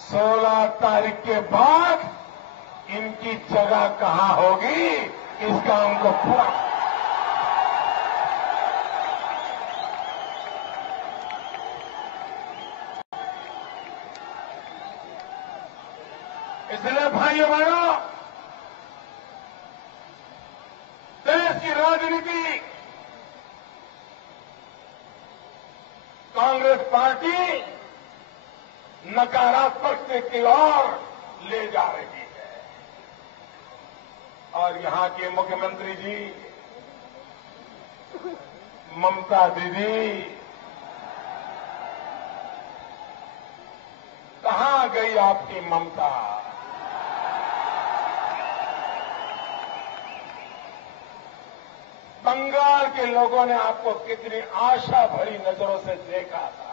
16 तारीख के बाद इनकी जगह कहां होगी, इसका उनको पूरा। इसलिए भाइयों बहनों, देश की राजनीति कांग्रेस पार्टी नकारात्मक से की ओर ले जा रही है। और यहां के मुख्यमंत्री जी, ममता दीदी, कहां गई आपकी ममता? बंगाल के लोगों ने आपको कितनी आशा भरी नजरों से देखा था।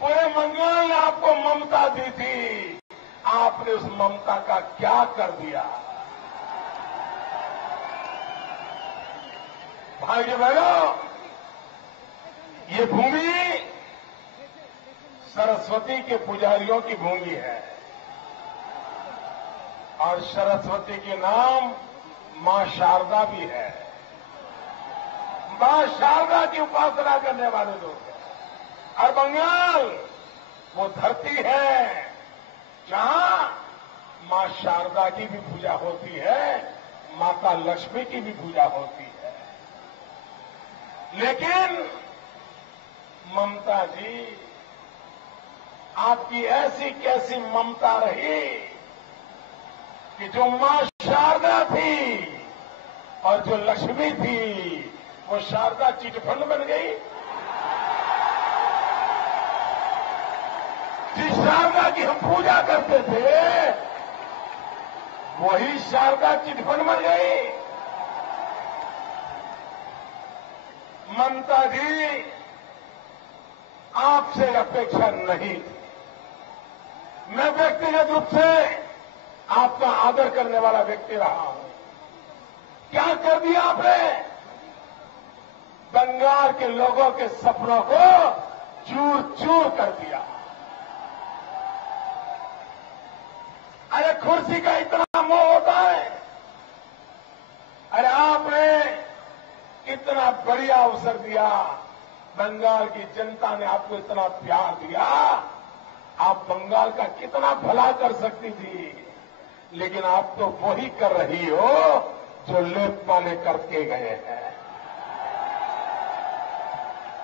पूरे बंगाल ने आपको ममता दी थी, आपने उस ममता का क्या कर दिया? भाइयों बहनों, ये भूमि सरस्वती के पुजारियों की भूमि है और सरस्वती के नाम मां शारदा भी है। मां शारदा की उपासना करने वाले लोग हैं। और बंगाल वो धरती है जहां मां शारदा की भी पूजा होती है, माता लक्ष्मी की भी पूजा होती है। लेकिन ममता जी, आपकी ऐसी कैसी ममता रही कि जो मां शारदा थी और जो लक्ष्मी थी, वो शारदा चिटफंड बन गई। जिस शारदा की हम पूजा करते थे, वही शारदा चिटफंड बन गई। ममता जी, आपसे अपेक्षा नहीं थी। मैं व्यक्तिगत रूप से आपका आदर करने वाला व्यक्ति रहा हूं। क्या कर दिया आपने? बंगाल के लोगों के सपनों को चूर चूर कर दिया। अरे कुर्सी का इतना मोह होता है? अरे आपने इतना बढ़िया अवसर दिया, बंगाल की जनता ने आपको इतना प्यार दिया, आप बंगाल का कितना भला कर सकती थी। लेकिन आप तो वही कर रही हो जो लेप्पा ने करके गए हैं।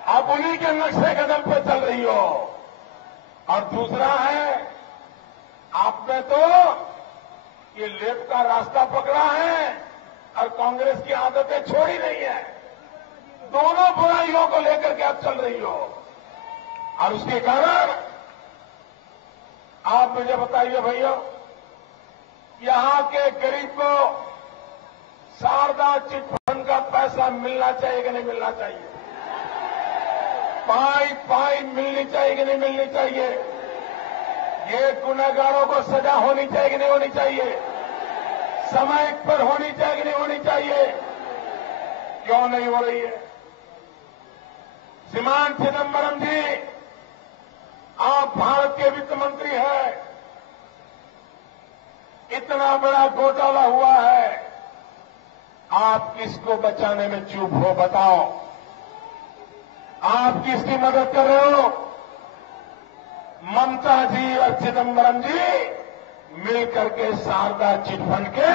आप उन्हीं के नक्शे कदम पर चल रही हो। और दूसरा है, आपने तो ये लेप का रास्ता पकड़ा है और कांग्रेस की आदतें छोड़ी नहीं है। दोनों बुराइयों को लेकर के आप चल रही हो और उसके कारण आप मुझे बताइए भैया, यहां के गरीब को शारदा चिट फंड का पैसा मिलना चाहिए कि नहीं मिलना चाहिए? पाई पाई मिलनी चाहिए कि नहीं मिलनी चाहिए? ये गुनहगारों को सजा होनी चाहिए कि नहीं होनी चाहिए? समय पर होनी चाहिए कि नहीं होनी चाहिए? क्यों नहीं हो रही है? श्रीमान चिदंबरम जी, आप भारत के वित्त मंत्री हैं, इतना बड़ा घोटाला हुआ है, आप किसको बचाने में चुप हो? बताओ, आप किसकी मदद कर रहे हो? ममता जी और चिदंबरम जी मिलकर के शारदा चिटफंड के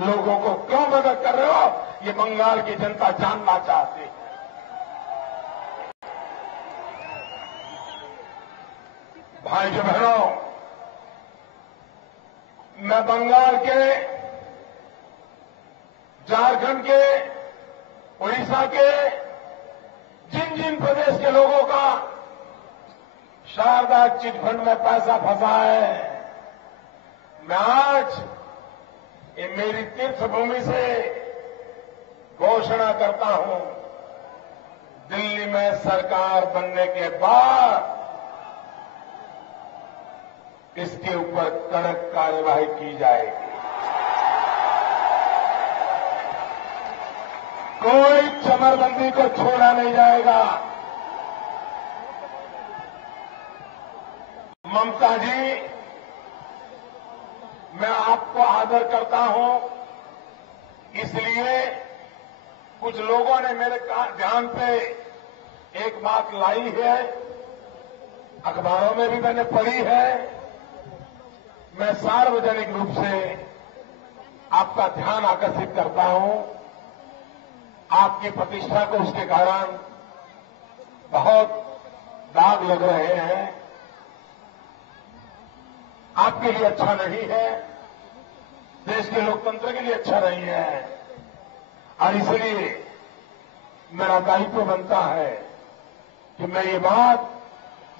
लोगों को क्यों मदद कर रहे हो? ये बंगाल की जनता जानना चाहती है। भाइयों बहनों, मैं बंगाल के, झारखंड के, उड़ीसा के जिन जिन प्रदेश के लोगों का शारदा चिटफंड में पैसा फंसा है, मैं आज ये मेरी तीर्थभूमि से घोषणा करता हूं, दिल्ली में सरकार बनने के बाद इसके ऊपर कड़क कार्यवाही की जाएगी। कोई चमरबंदी को छोड़ा नहीं जाएगा। ममता जी, मैं आपको आदर करता हूं, इसलिए कुछ लोगों ने मेरे ध्यान पे एक बात लाई है, अखबारों में भी मैंने पढ़ी है। मैं सार्वजनिक रूप से आपका ध्यान आकर्षित करता हूं। आपकी प्रतिष्ठा को उसके कारण बहुत दाग लग रहे हैं, आपके लिए अच्छा नहीं है, देश के लोकतंत्र के लिए अच्छा नहीं है, और इसलिए मेरा दायित्व बनता है कि मैं ये बात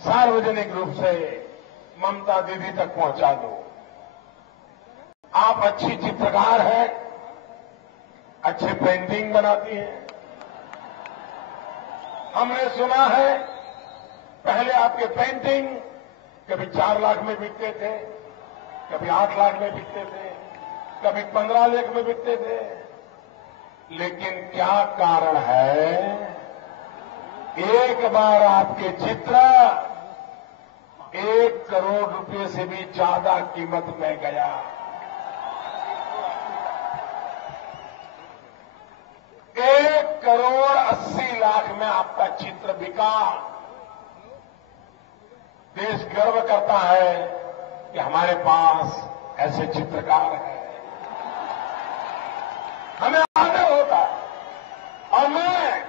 सार्वजनिक रूप से ममता दीदी तक पहुंचा दूं। आप अच्छी चित्रकार हैं, अच्छे पेंटिंग बनाती हैं। हमने सुना है पहले आपके पेंटिंग कभी 4 लाख में बिकते थे, कभी 8 लाख में बिकते थे, कभी 15 लाख में बिकते थे, लेकिन क्या कारण है, एक बार आपके चित्र 1 करोड़ रुपए से भी ज्यादा कीमत में गया। 1,80,00,000 में आपका चित्र बिका। देश गर्व करता है कि हमारे पास ऐसे चित्रकार हैं। हमें आदर होता है, और मैं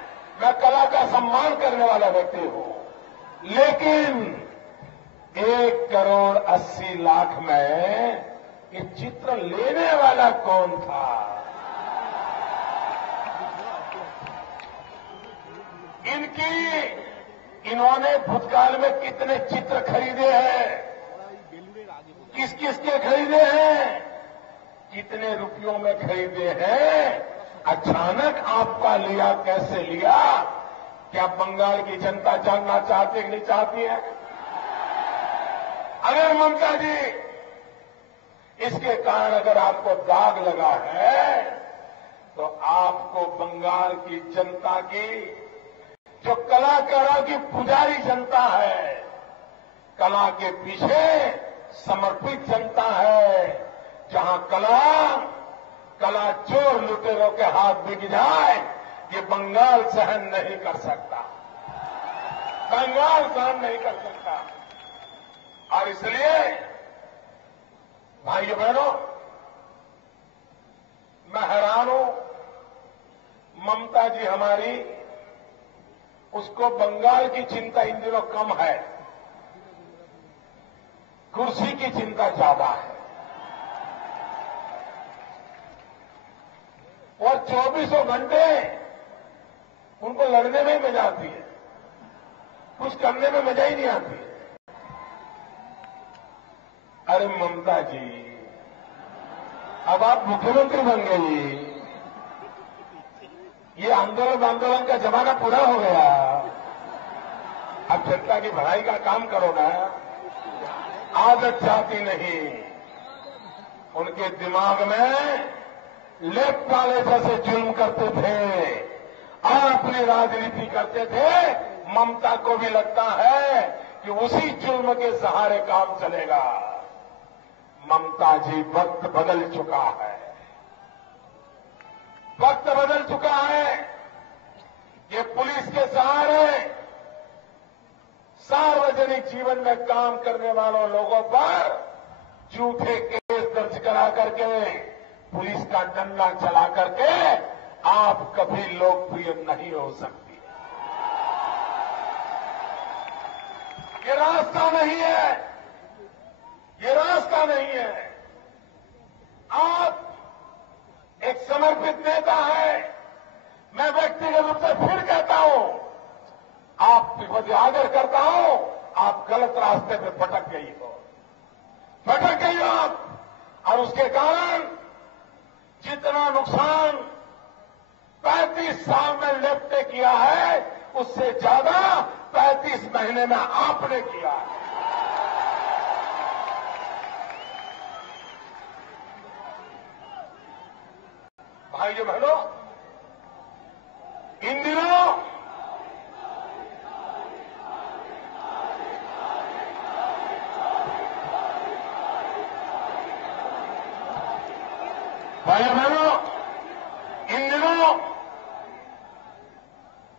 कला का सम्मान करने वाला व्यक्ति हूं, लेकिन 1,80,00,000 में ये चित्र लेने वाला कौन था? इन्होंने भूतकाल में कितने चित्र खरीदे हैं, किस किस के खरीदे हैं, कितने रुपयों में खरीदे हैं, अचानक आपका लिया कैसे लिया? क्या बंगाल की जनता जानना चाहती कि नहीं चाहती है? अगर ममता जी इसके कारण अगर आपको दाग लगा है, तो आपको बंगाल की जनता की, जो कलाकारों की पुजारी जनता है, कला के पीछे समर्पित जनता है, जहां कला चोर लुटेरों के हाथ बिक जाए, ये बंगाल सहन नहीं कर सकता, बंगाल सहन नहीं कर सकता। और इसलिए भाइयों बहनों, मैं हैरान हूं, ममता जी हमारी, उसको बंगाल की चिंता इन दिनों कम है, कुर्सी की चिंता ज्यादा है। और 24 घंटे उनको लड़ने में मजा आती है, कुछ करने में मजा ही नहीं आती है। अरे ममता जी, अब आप मुख्यमंत्री बन गई, ये आंदोलन का जमाना पूरा हो गया, अब जनता की भलाई का काम करो ना। आदत जाती नहीं, उनके दिमाग में लेफ्ट वाले जैसे जुल्म करते थे और अपनी राजनीति करते थे। ममता को भी लगता है कि उसी जुल्म के सहारे काम चलेगा। ममता जी, वक्त बदल चुका है, वक्त बदल चुका है। ये पुलिस के सहारे सार्वजनिक जीवन में काम करने वालों लोगों पर झूठे केस दर्ज करा करके, पुलिस का डंडा चला करके आप कभी लोकप्रिय नहीं हो सकती। ये रास्ता नहीं है, ये रास्ता नहीं है। आप एक समर्पित नेता है। मैं व्यक्तिगत रूप से फिर कहता हूं, आपके प्रति आदर करता हूं, आप गलत रास्ते पे भटक गई हो आप, और उसके कारण जितना नुकसान 35 साल में लेफ्ट ने किया है, उससे ज्यादा 35 महीने में आपने किया है। भाइयों बहनों, इन दिनों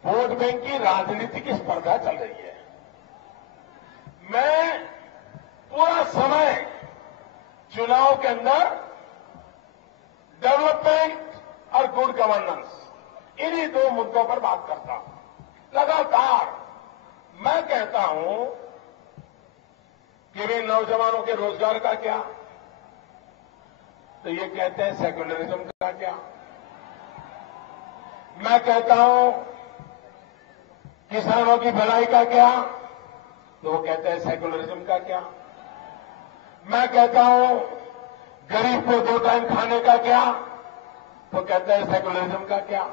वोट बैंक की राजनीति की स्पर्धा चल रही है। मैं पूरा समय चुनाव के अंदर डेवलपमेंट और गुड गवर्नेंस, इन्हीं दो मुद्दों पर बात करता हूं लगातार। मैं कहता हूं कि वे नौजवानों के रोजगार का क्या, तो ये कहते हैं सेक्युलरिज्म का क्या। मैं कहता हूं किसानों की भलाई का क्या, तो वो कहते हैं सेक्युलरिज्म का क्या। मैं कहता हूं गरीब को 2 टाइम खाने का क्या, तो कहते हैं सेक्युलरिज्म का क्या।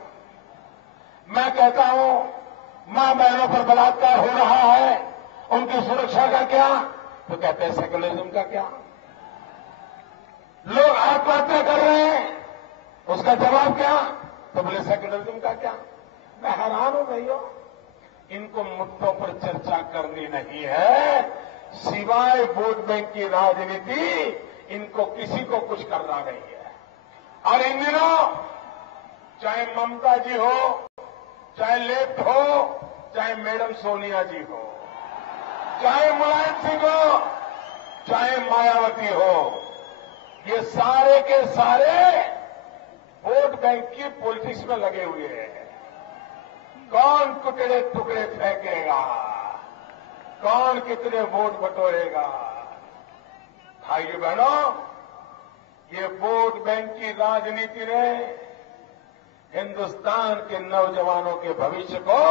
मैं कहता हूं मां बहनों पर बलात्कार हो रहा है, उनकी सुरक्षा का क्या, तो कहते हैं सेक्युलरिज्म का क्या। लोग आत्महत्या कर रहे हैं, उसका जवाब क्या, तो बोले सेक्युलरिज्म का क्या। मैं हैरान हूं भैया, इनको मुद्दों पर चर्चा करनी नहीं है, सिवाय वोट बैंक की राजनीति इनको किसी को कुछ करना नहीं है। और इन दिनों चाहे ममता जी हो, चाहे लेफ्ट हो, चाहे मैडम सोनिया जी हो, चाहे मुलायम सिंह हो, चाहे मायावती हो, ये सारे के सारे वोट बैंक की पॉलिटिक्स में लगे हुए हैं। कौन टुकड़े टुकड़े फेंकेगा, कौन कितने वोट बटोरेगा। भाइयों बहनों, ये वोट बैंक की राजनीति ने हिंदुस्तान के नौजवानों के भविष्य को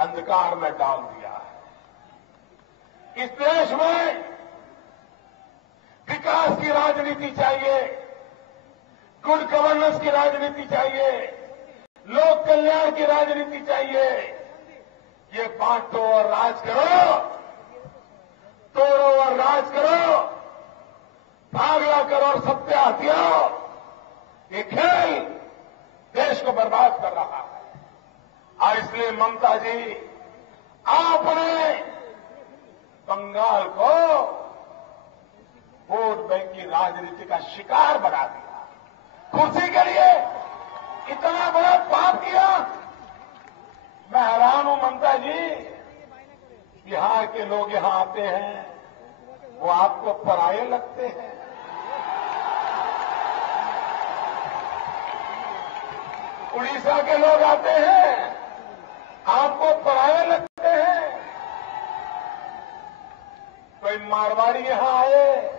अंधकार में डाल दिया है। इस देश में विकास की राजनीति चाहिए, गुड गवर्नेंस की राजनीति चाहिए, लोक कल्याण की राजनीति चाहिए। ये बांटो और राज करो, तोड़ो और राज करो, भागला करो और सत्या हथियाओ, ये खेल देश को बर्बाद कर रहा है। और इसलिए ममता जी, आपने बंगाल को वोट बैंक की राजनीति का शिकार बना दिया। कुर्सी के लिए इतना बड़ा पाप किया। मैं हैरान हूं ममता जी, बिहार के लोग यहां आते हैं, वो आपको पराये लगते हैं। उड़ीसा के लोग आते हैं, आपको पराये लगते हैं। कोई मारवाड़ी यहां आए,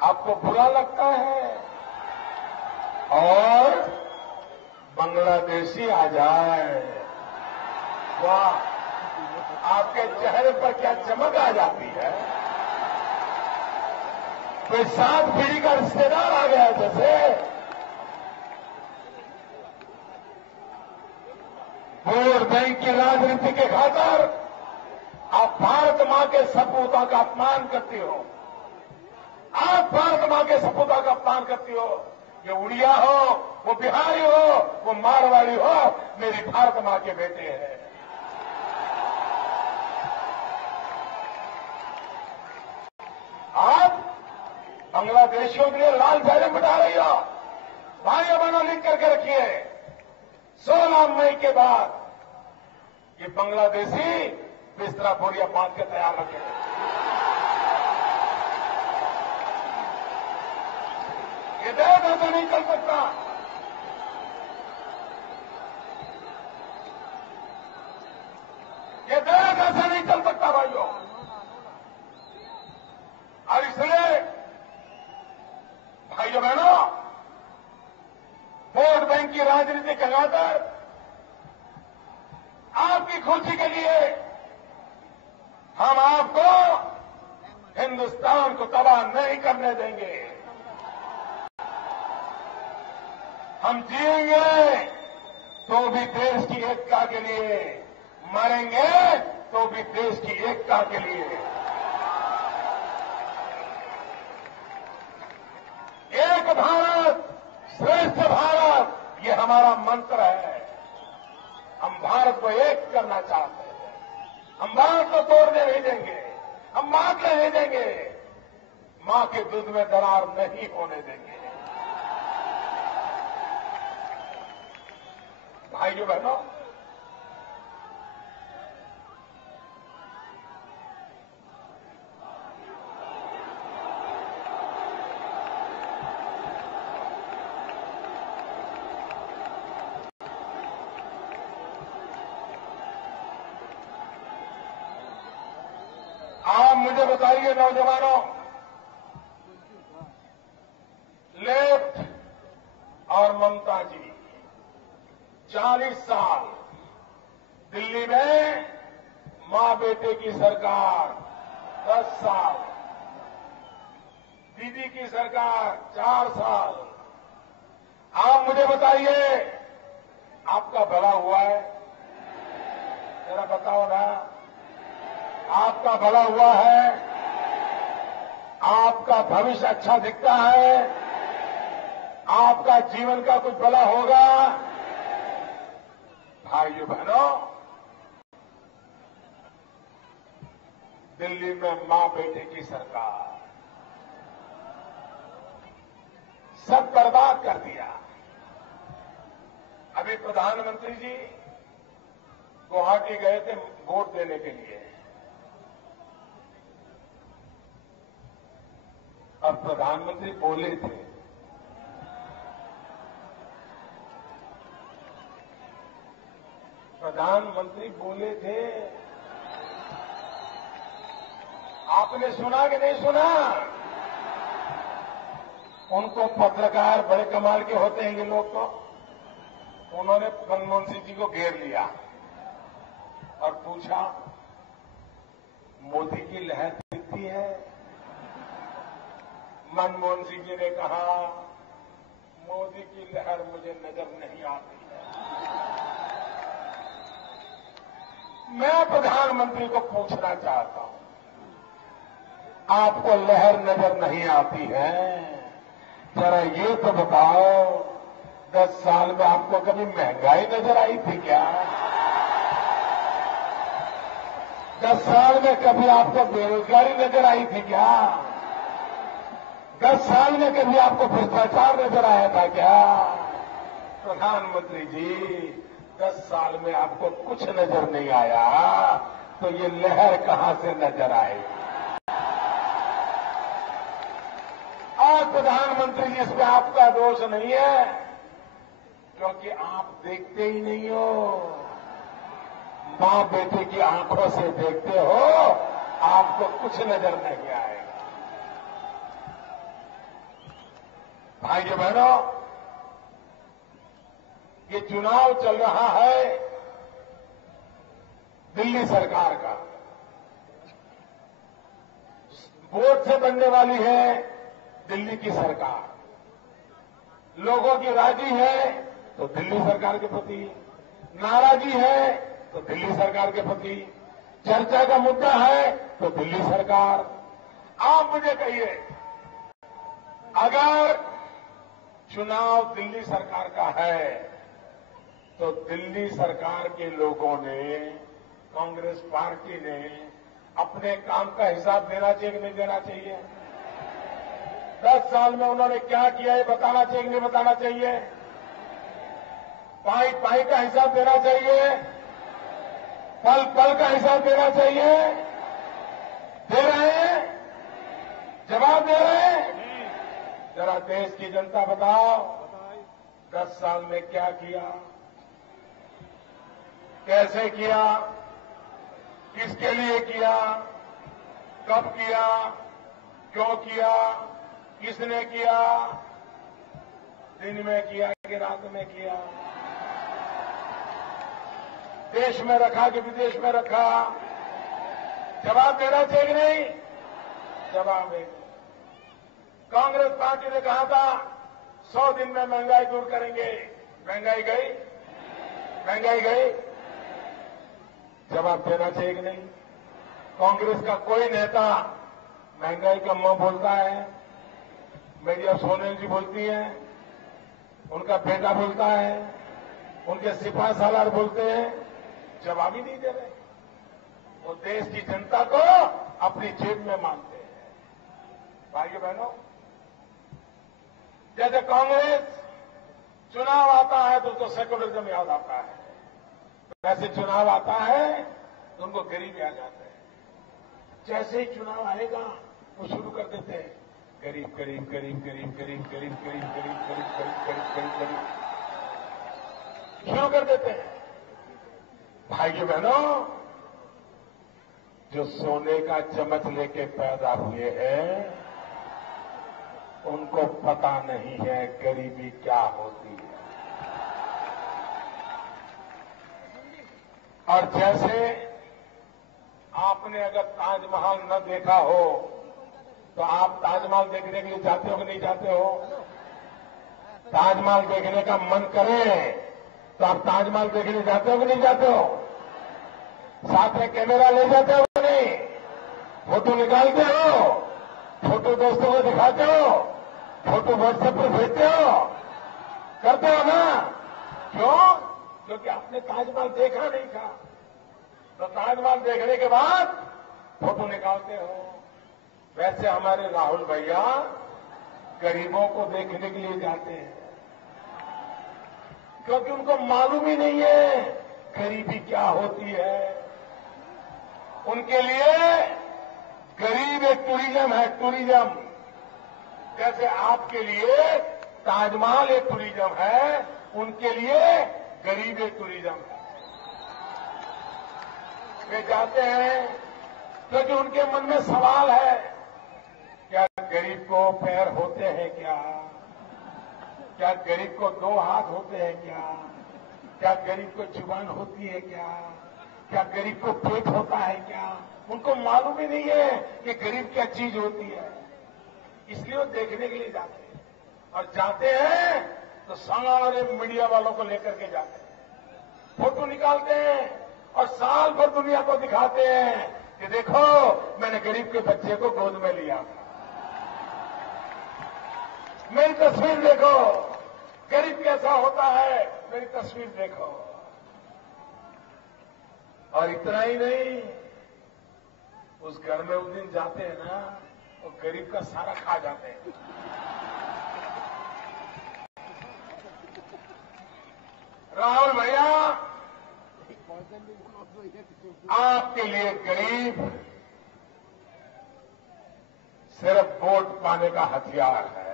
आपको बुरा लगता है। और बांग्लादेशी आ जाए, वाह, आपके चेहरे पर क्या चमक आ जाती है। कोई 7 पीढ़ी का रिश्तेदार आ गया जैसे। वोट बैंक की राजनीति के खातिर आप भारत मां के सपूतों का अपमान करती हो। आप भारत मां के सपूतों का अपमान करती हो। ये उड़िया हो, वो बिहारी हो, वो मारवाड़ी हो, मेरी भारत मां के बेटे हैं। आप बांग्लादेशियों के लिए लाल झंडे बिठा रही हो। भाइयों बहनों लिख करके रखिए, 16 मई के बाद ये बांग्लादेशी बिस्तरा बोरिया बांध के तैयार रखे। ये देश ऐसा नहीं चल सकता। ये देश ऐसा नहीं चल सकता भाइयों। और इसलिए भाइयों बहनों, वोट बैंक की राजनीति कहलाकर आपकी खुशी के लिए हम आपको हिंदुस्तान को तबाह नहीं करने देंगे। हम जिएंगे तो भी देश की एकता के लिए, मरेंगे तो भी देश की एकता के लिए। एक भारत श्रेष्ठ भारत, ये हमारा मंत्र है। हम भारत को एक करना चाहते हैं। हम भारत को तोड़ने नहीं देंगे। हम मां के नहीं देंगे। मां के दूध में दरार नहीं होने देंगे। भाइयों बहनों, आप मुझे बताइए नौजवानों, लेफ्ट और ममता जी 40 साल दिल्ली में मां बेटे की सरकार, 10 साल दीदी की सरकार, 4 साल। आप मुझे बताइए, आपका भला हुआ है? जरा बताओ ना, आपका भला हुआ है? आपका भविष्य अच्छा दिखता है? आपका जीवन का कुछ भला होगा? भाइयों बहनों, दिल्ली में मां बेटे की सरकार सब बर्बाद कर दिया। अभी प्रधानमंत्री जी गुवाहाटी गए थे वोट देने के लिए, और प्रधानमंत्री बोले थे, प्रधानमंत्री बोले थे, आपने सुना कि नहीं सुना? उनको पत्रकार बड़े कमाल के होते हैं ये लोग। तो उन्होंने मनमोहन सिंह जी को घेर लिया और पूछा, मोदी की लहर दिखती है? मनमोहन सिंह जी ने कहा, मोदी की लहर मुझे नजर नहीं आती है। मैं प्रधानमंत्री को पूछना चाहता हूं, आपको लहर नजर नहीं आती है? जरा ये तो बताओ, 10 साल में आपको कभी महंगाई नजर आई थी क्या? 10 साल में कभी आपको बेरोजगारी नजर आई थी क्या? 10 साल में कभी आपको भ्रष्टाचार नजर आया था क्या? प्रधानमंत्री जी, 10 साल में आपको कुछ नजर नहीं आया, तो ये लहर कहां से नजर आएगी? और प्रधानमंत्री जी, इसमें आपका दोष नहीं है, क्योंकि आप देखते ही नहीं हो। मां बेटे की आंखों से देखते हो, आपको कुछ नजर नहीं आएगा। भाइयों बहनों, ये चुनाव चल रहा है दिल्ली सरकार का। वोट से बनने वाली है दिल्ली की सरकार, लोगों की राजी है तो दिल्ली सरकार के प्रति, नाराजी है तो दिल्ली सरकार के प्रति, चर्चा का मुद्दा है तो दिल्ली सरकार। आप मुझे कहिए, अगर चुनाव दिल्ली सरकार का है तो दिल्ली सरकार के लोगों ने, कांग्रेस पार्टी ने अपने काम का हिसाब देना चाहिए कि नहीं देना चाहिए? 10 साल में उन्होंने क्या किया ये बताना चाहिए कि नहीं बताना चाहिए? पाई पाई का हिसाब देना चाहिए, पल पल का हिसाब देना चाहिए। दे रहे हैं? जवाब दे रहे हैं? जरा देश की जनता बताओ, 10 साल में क्या किया, कैसे किया, किसके लिए किया, कब किया, क्यों किया, किसने किया, दिन में किया कि रात में किया, देश में रखा कि विदेश में रखा? जवाब देना चाहिए कि नहीं? जवाब है। कांग्रेस पार्टी ने कहा था 100 दिन में महंगाई दूर करेंगे, महंगाई गई? महंगाई गई? जवाब देना चाहिए कि नहीं? कांग्रेस का कोई नेता महंगाई का मुंह बोलता है? मीडिया सोनिया जी बोलती है, उनका बेटा बोलता है, उनके सिपा सालार बोलते हैं, जवाब ही नहीं दे रहे। वो देश की जनता को अपनी जेब में मानते हैं। भाइयों बहनों, जैसे कांग्रेस चुनाव आता है तो उसको सेकुलरिज्म याद आता है, वैसे चुनाव आता है तो उनको गरीब याद आता है। जैसे ही चुनाव आएगा वो शुरू कर देते हैं, गरीब गरीब गरीब गरीब गरीब गरीब गरीब गरीब गरीब गरीब गरीब गरीब गरीब शुरू कर देते हैं। भाइयों बहनों, जो सोने का चम्मच लेके पैदा हुए हैं उनको पता नहीं है गरीबी क्या होती है। और जैसे आपने अगर ताजमहल न देखा हो तो आप ताजमहल देखने के लिए जाते हो कि नहीं जाते हो? ताजमहल देखने का मन करे तो आप ताजमहल देखने जाते हो कि नहीं जाते हो? साथ में कैमरा ले जाते हो कि नहीं? फोटो निकालते हो? फोटो दोस्तों को दिखाते हो? फोटो व्हाट्सएप पर भेजते हो? करते हो ना? क्यों? क्योंकि आपने ताजमहल देखा नहीं था, तो ताजमहल देखने के बाद फोटो निकालते हो। वैसे हमारे राहुल भैया गरीबों को देखने के लिए जाते हैं, क्योंकि उनको मालूम ही नहीं है गरीबी क्या होती है। उनके लिए गरीब एक टूरिज्म है, टूरिज्म। जैसे आपके लिए ताजमहल एक टूरिज्म है, उनके लिए गरीब एक टूरिज्म है। वे जाते हैं क्योंकि उनके मन में सवाल है, क्या गरीब को पैर होते हैं क्या? क्या गरीब को 2 हाथ होते हैं क्या? क्या गरीब को जुबान होती है क्या? क्या गरीब को पेट होता है क्या? उनको मालूम ही नहीं है कि गरीब क्या चीज होती है। इसलिए वो देखने के लिए जाते हैं, और जाते हैं तो सारे मीडिया वालों को लेकर के जाते हैं, फोटो निकालते हैं और साल भर दुनिया को दिखाते हैं कि देखो मैंने गरीब के बच्चे को गोद में लिया, मेरी तस्वीर देखो, गरीब कैसा होता है, मेरी तस्वीर देखो। और इतना ही नहीं, उस घर में उस दिन जाते हैं ना, वो गरीब का सारा खा जाते हैं। राहुल भैया, आपके लिए गरीब सिर्फ वोट पाने का हथियार है।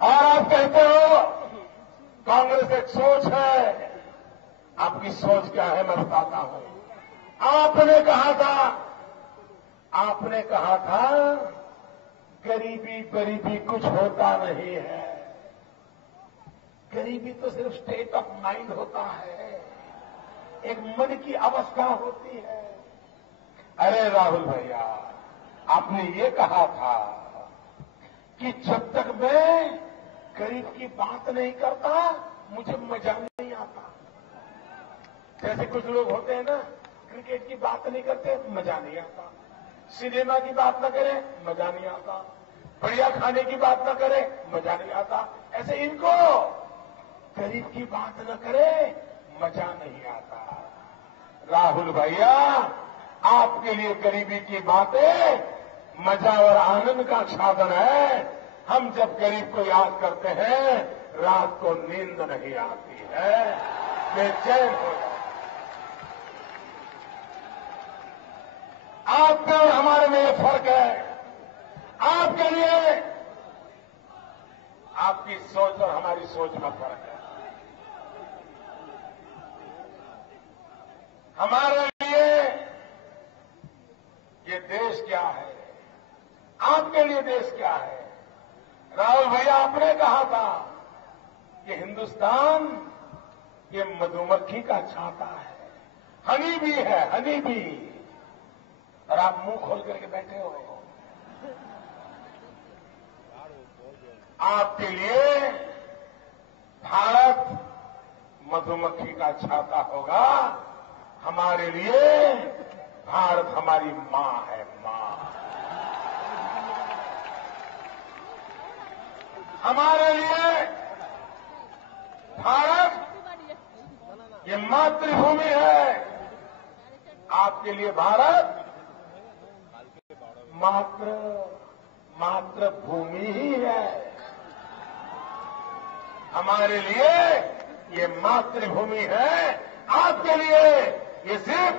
और आप कहते हो कांग्रेस एक सोच है, आपकी सोच क्या है मैं बताता हूं। आपने कहा था गरीबी गरीबी कुछ होता नहीं है, गरीबी तो सिर्फ स्टेट ऑफ माइंड होता है, एक मन की अवस्था होती है। अरे राहुल भैया, आपने ये कहा था कि जब तक मैं गरीब की बात नहीं करता मुझे मजा नहीं आता। जैसे कुछ लोग होते हैं ना, क्रिकेट की बात नहीं करते मजा नहीं आता, सिनेमा की बात न करें मजा नहीं आता, बढ़िया खाने की बात न करें मजा नहीं आता। ऐसे इनको गरीब की बात न करें मजा नहीं आता। राहुल भैया, आपके लिए गरीबी की बातें मजा और आनंद का साधन है। हम जब गरीब को याद करते हैं रात को नींद नहीं आती है, बेचैन हो जाते। आपके और हमारे में ये फर्क है। आपके लिए आपकी सोच और हमारी सोच में फर्क है। हमारे लिए ये देश क्या है, आपके लिए देश क्या है। राहुल भैया, आपने कहा था कि हिंदुस्तान ये मधुमक्खी का छाता है, हनी भी है, हनी भी। और आप मुंह खोल करके बैठे हो। आपके लिए भारत मधुमक्खी का छाता होगा, हमारे लिए भारत हमारी मां है, मां। हमारे लिए भारत ये मातृभूमि है, आपके लिए भारत मात्र भूमि ही है। हमारे लिए ये मातृभूमि है, आपके लिए ये सिर्फ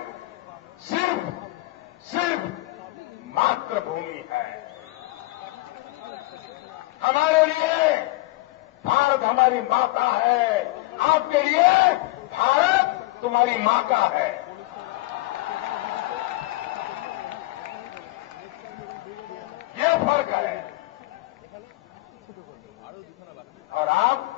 मातृभूमि है। हमारे लिए भारत हमारी माता है, आपके लिए भारत तुम्हारी मां का है। ये फर्क है। और आप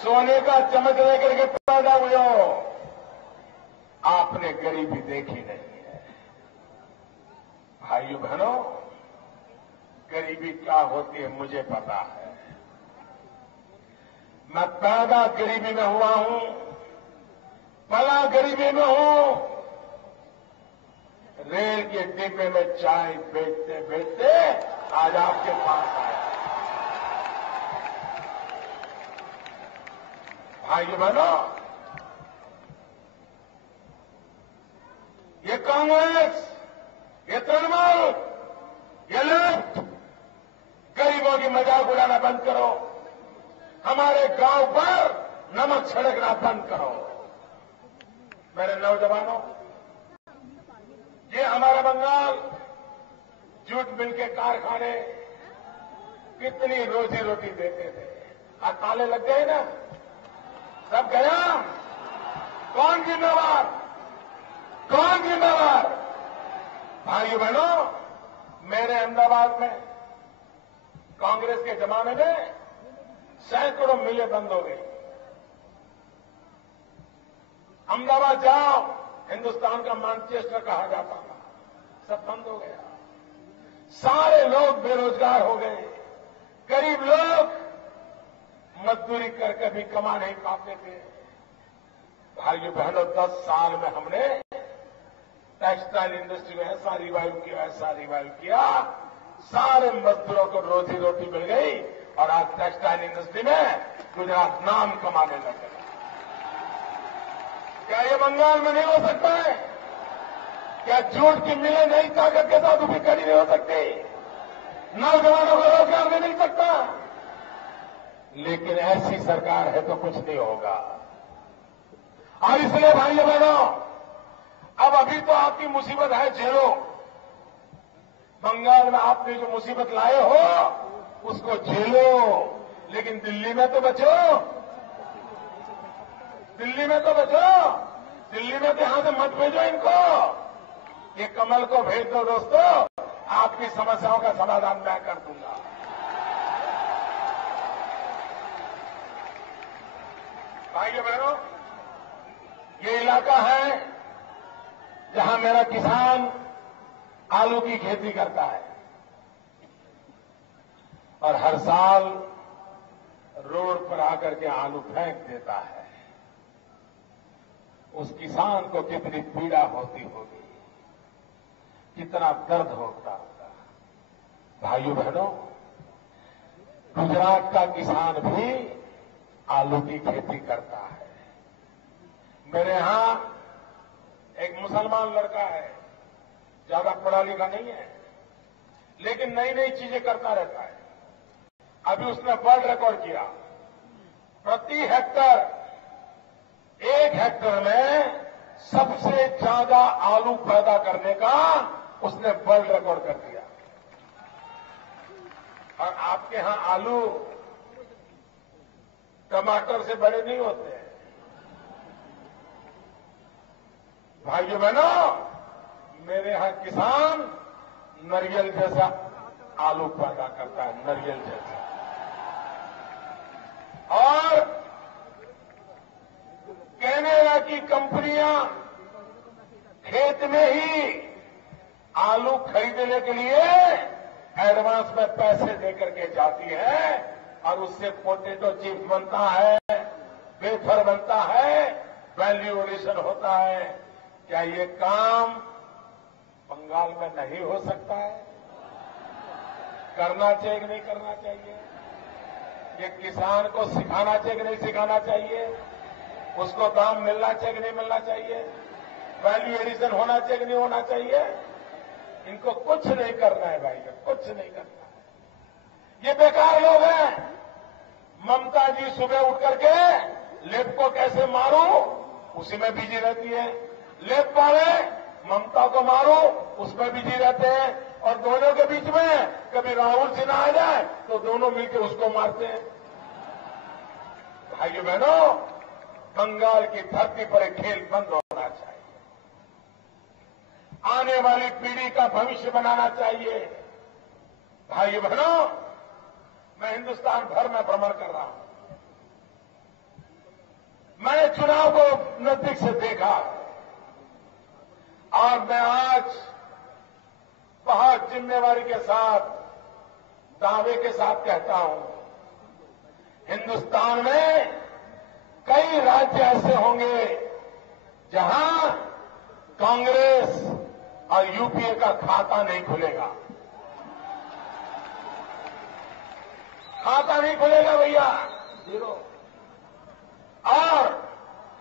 सोने का चमक लेकर के पैदा हुए हो, आपने गरीबी देखी नहीं है। भाइयों बहनों, गरीबी क्या होती है मुझे पता है। मैं पैदा गरीबी में हुआ हूं, पला गरीबी में हूं। रेल के डिब्बे में चाय बेचते बेचते आज आपके पास आया। भाइयों बहनों, ये कांग्रेस, ये तृणमूल, ये लेफ्ट, गरीबों की मजाक उड़ाना बंद करो। हमारे गांव पर नमक छिड़कना बंद करो। मेरे नौजवानों, ये हमारा बंगाल जूट मिल के कारखाने कितनी रोजी रोटी देते थे, आज ताले लग गए ना, सब गया। कौन जिम्मेवार, कौन जिम्मेवार। भाइयों बहनों, मेरे अहमदाबाद में कांग्रेस के जमाने में सैकड़ों मिलें बंद हो गई। अहमदाबाद जाओ, हिंदुस्तान का मैनचेस्टर कहा जाता था, सब बंद हो गया। सारे लोग बेरोजगार हो गए। गरीब लोग मजदूरी करके भी कमा नहीं पाते थे। भाइयों बहनों, 10 साल में हमने टेक्सटाइल इंडस्ट्री में ऐसा रिवाइव किया, सारे मजदूरों को रोजी रोटी मिल गई और आज टेक्सटाइल इंडस्ट्री में गुजरात नाम कमाने लगे। क्या ये बंगाल में नहीं हो सकता है? क्या जूट की मिलें नई ताकत के साथ भी खड़ी नहीं हो सकती? नौजवानों को रोजगार दे नहीं सकता? लेकिन ऐसी सरकार है तो कुछ नहीं होगा। और इसलिए भाइयों बहनों, अब अभी तो आपकी मुसीबत है झेलो। बंगाल में आपने जो मुसीबत लाए हो उसको झेलो, लेकिन दिल्ली में तो बचो, दिल्ली में तो बचो। दिल्ली में तो यहां से मत भेजो इनको। ये कमल को भेज दो दोस्तों, आपकी समस्याओं का समाधान मैं कर दूंगा। भाइयों बहनों, ये इलाका है जहां मेरा किसान आलू की खेती करता है और हर साल रोड पर आकर के आलू फेंक देता है। उस किसान को कितनी पीड़ा होती होगी, कितना दर्द होता होगा। भाइयों बहनों, गुजरात का किसान भी आलू की खेती करता है। मेरे यहां एक मुसलमान लड़का है, ज्यादा पढ़ा लिखा नहीं है, लेकिन नई नई चीजें करता रहता है। अभी उसने वर्ल्ड रिकॉर्ड किया। प्रति हेक्टर, 1 हेक्टर में सबसे ज्यादा आलू पैदा करने का उसने वर्ल्ड रिकॉर्ड कर दिया। और आपके यहां आलू टमाटर से बड़े नहीं होते हैं। भाइयों बहनों, मेरे यहां किसान नारियल जैसा आलू पैदा करता है, नारियल जैसा। और कैनेडा की कंपनियां खेत में ही आलू खरीदने के लिए एडवांस में पैसे देकर के जाती है और उससे पोटेटो चिप्स बनता है, वेफर बनता है, वैल्यू एडिशन होता है। क्या ये काम बंगाल में नहीं हो सकता है? करना चाहिए कि नहीं करना चाहिए? ये किसान को सिखाना चाहिए कि नहीं सिखाना चाहिए? उसको दाम मिलना चाहिए कि नहीं मिलना चाहिए? वैल्यू एडिशन होना चाहिए कि नहीं होना चाहिए? इनको कुछ नहीं करना है भाई, कुछ नहीं करना है। ये बेकार लोग हैं। ममता जी सुबह उठ करके लेप को कैसे मारूं उसी में बिजी रहती है। लेप वाले ममता को मारो उसमें बिजी रहते हैं और दोनों के बीच में कभी राहुल सिन्हा आ जाए तो दोनों मिलकर उसको मारते हैं। भाइयों बहनों, बंगाल की धरती पर एक खेल बंद होना चाहिए। आने वाली पीढ़ी का भविष्य बनाना चाहिए। भाइयों बहनों, मैं हिंदुस्तान भर में भ्रमण कर रहा हूं। मैंने चुनाव को नजदीक से देखा और मैं आज बहुत जिम्मेवारी के साथ, दावे के साथ कहता हूं, हिंदुस्तान में कई राज्य ऐसे होंगे जहां कांग्रेस और यूपीए का खाता नहीं खुलेगा। खाता नहीं खुलेगा भैया, जीरो। और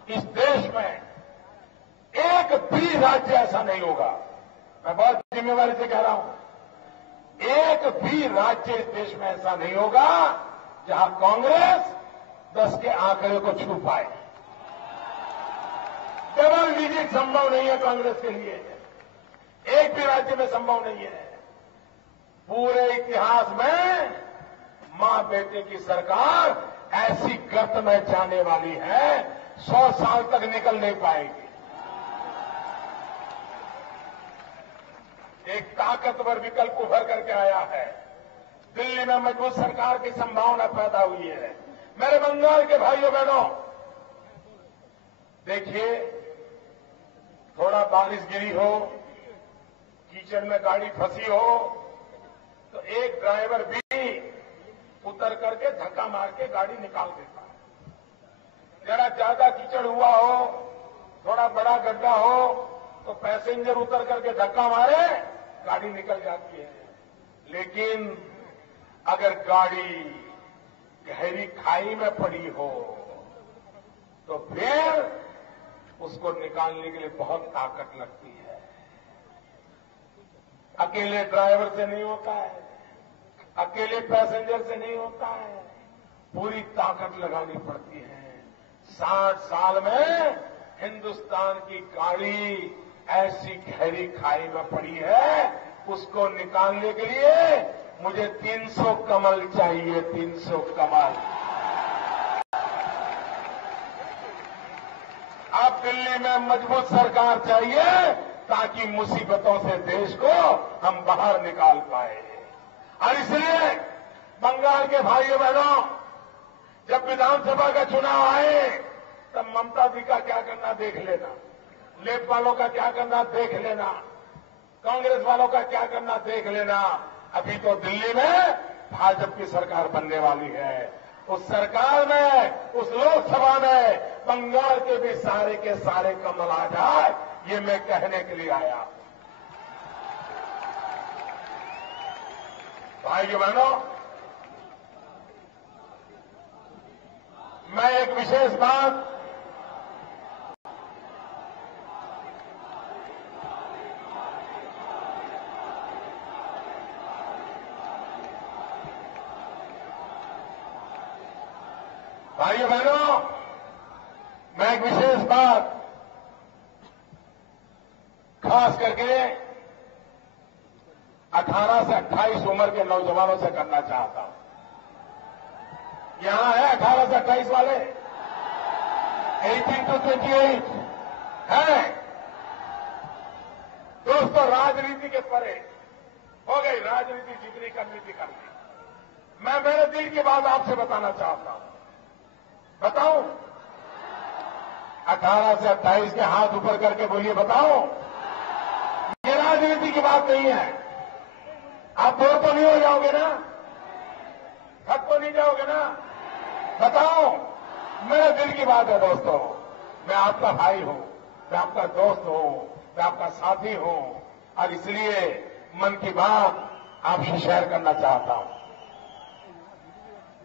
इस देश में एक भी राज्य ऐसा नहीं होगा, मैं बहुत जिम्मेवारी से कह रहा हूं, एक भी राज्य इस देश में ऐसा नहीं होगा जहां कांग्रेस 10 के आंकड़े को छू पाए। डबल डिजिट संभव नहीं है कांग्रेस के लिए, एक भी राज्य में संभव नहीं है। पूरे इतिहास में मां बेटे की सरकार ऐसी गर्त में जाने वाली है, 100 साल तक निकल नहीं पाएगी। एक ताकतवर विकल्प उभर करके आया है। दिल्ली में मजबूत सरकार की संभावना पैदा हुई है। मेरे बंगाल के भाइयों बहनों, देखिए, थोड़ा बारिश गिरी हो, कीचड़ में गाड़ी फंसी हो तो एक ड्राइवर भी उतर करके धक्का मार के गाड़ी निकाल देता है। जरा ज्यादा कीचड़ हुआ हो, थोड़ा बड़ा गड्ढा हो तो पैसेंजर उतर करके धक्का मारे, गाड़ी निकल जाती है। लेकिन अगर गाड़ी गहरी खाई में पड़ी हो तो फिर उसको निकालने के लिए बहुत ताकत लगती है। अकेले ड्राइवर से नहीं होता है, अकेले पैसेंजर से नहीं होता है, पूरी ताकत लगानी पड़ती है। 60 साल में हिंदुस्तान की गाड़ी ऐसी गहरी खाई में पड़ी है, उसको निकालने के लिए मुझे 300 कमल चाहिए, 300 कमल। अब दिल्ली में मजबूत सरकार चाहिए ताकि मुसीबतों से देश को हम बाहर निकाल पाए। और इसलिए बंगाल के भाइयों बहनों, जब विधानसभा का चुनाव आए तब ममता जी का क्या करना देख लेना, लेफ्ट वालों का क्या करना देख लेना, कांग्रेस वालों का क्या करना देख लेना। अभी तो दिल्ली में भाजपा की सरकार बनने वाली है। उस सरकार में, उस लोकसभा में बंगाल के भी सारे के सारे कमल आ जाए, ये मैं कहने के लिए आया। भाइयों बहनों, मैं एक विशेष बात भाइयों बहनों, मैं एक विशेष बात खास करके 18 से 28 उम्र के नौजवानों से करना चाहता हूं। यहां है 18 से 28 वाले, 18 to 28 है। दोस्तों, राजनीति के परे हो गई, राजनीति जितनी करनी थी कर ली। मैं मेरे दिल की बात आपसे बताना चाहता हूं। बताऊं? 18 से 28 के हाथ ऊपर करके बोलिए, बताओ। ये राजनीति की बात नहीं है। आप बोर तो नहीं हो जाओगे ना? थक तो नहीं जाओगे ना? बताओ। मेरे दिल की बात है दोस्तों। मैं आपका भाई हूं, मैं आपका दोस्त हूं, मैं आपका साथी हूं, और इसलिए मन की बात आपसे शेयर करना चाहता हूं।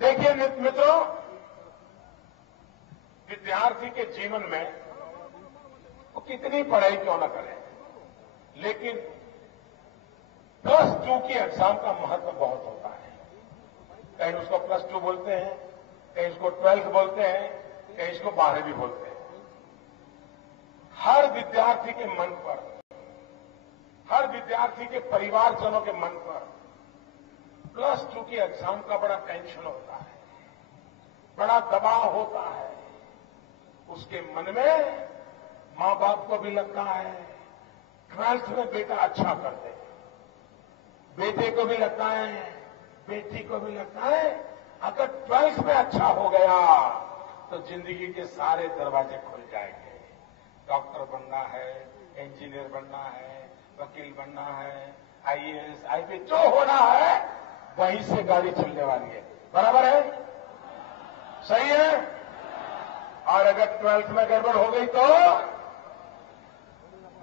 देखिए मित्रों, विद्यार्थी के जीवन में वो कितनी पढ़ाई क्यों न करे, लेकिन +2 की एग्जाम का महत्व बहुत होता है। कहीं उसको +2 बोलते हैं, कहीं उसको 12th बोलते हैं, कहीं इसको 12वीं बोलते हैं। हर विद्यार्थी के मन पर, हर विद्यार्थी के परिवारजनों के मन पर +2 की एग्जाम का बड़ा टेंशन होता है, बड़ा दबाव होता है। उसके मन में मां बाप को भी लगता है 12th में बेटा अच्छा कर दे, बेटे को भी लगता है, बेटी को भी लगता है अगर 12th में अच्छा हो गया तो जिंदगी के सारे दरवाजे खुल जाएंगे। डॉक्टर बनना है, इंजीनियर बनना है, वकील बनना है, आईएएस, आईपीएस, जो होना है वहीं से गाड़ी चलने वाली है। बराबर है? सही है? और अगर 12th में गड़बड़ हो गई तो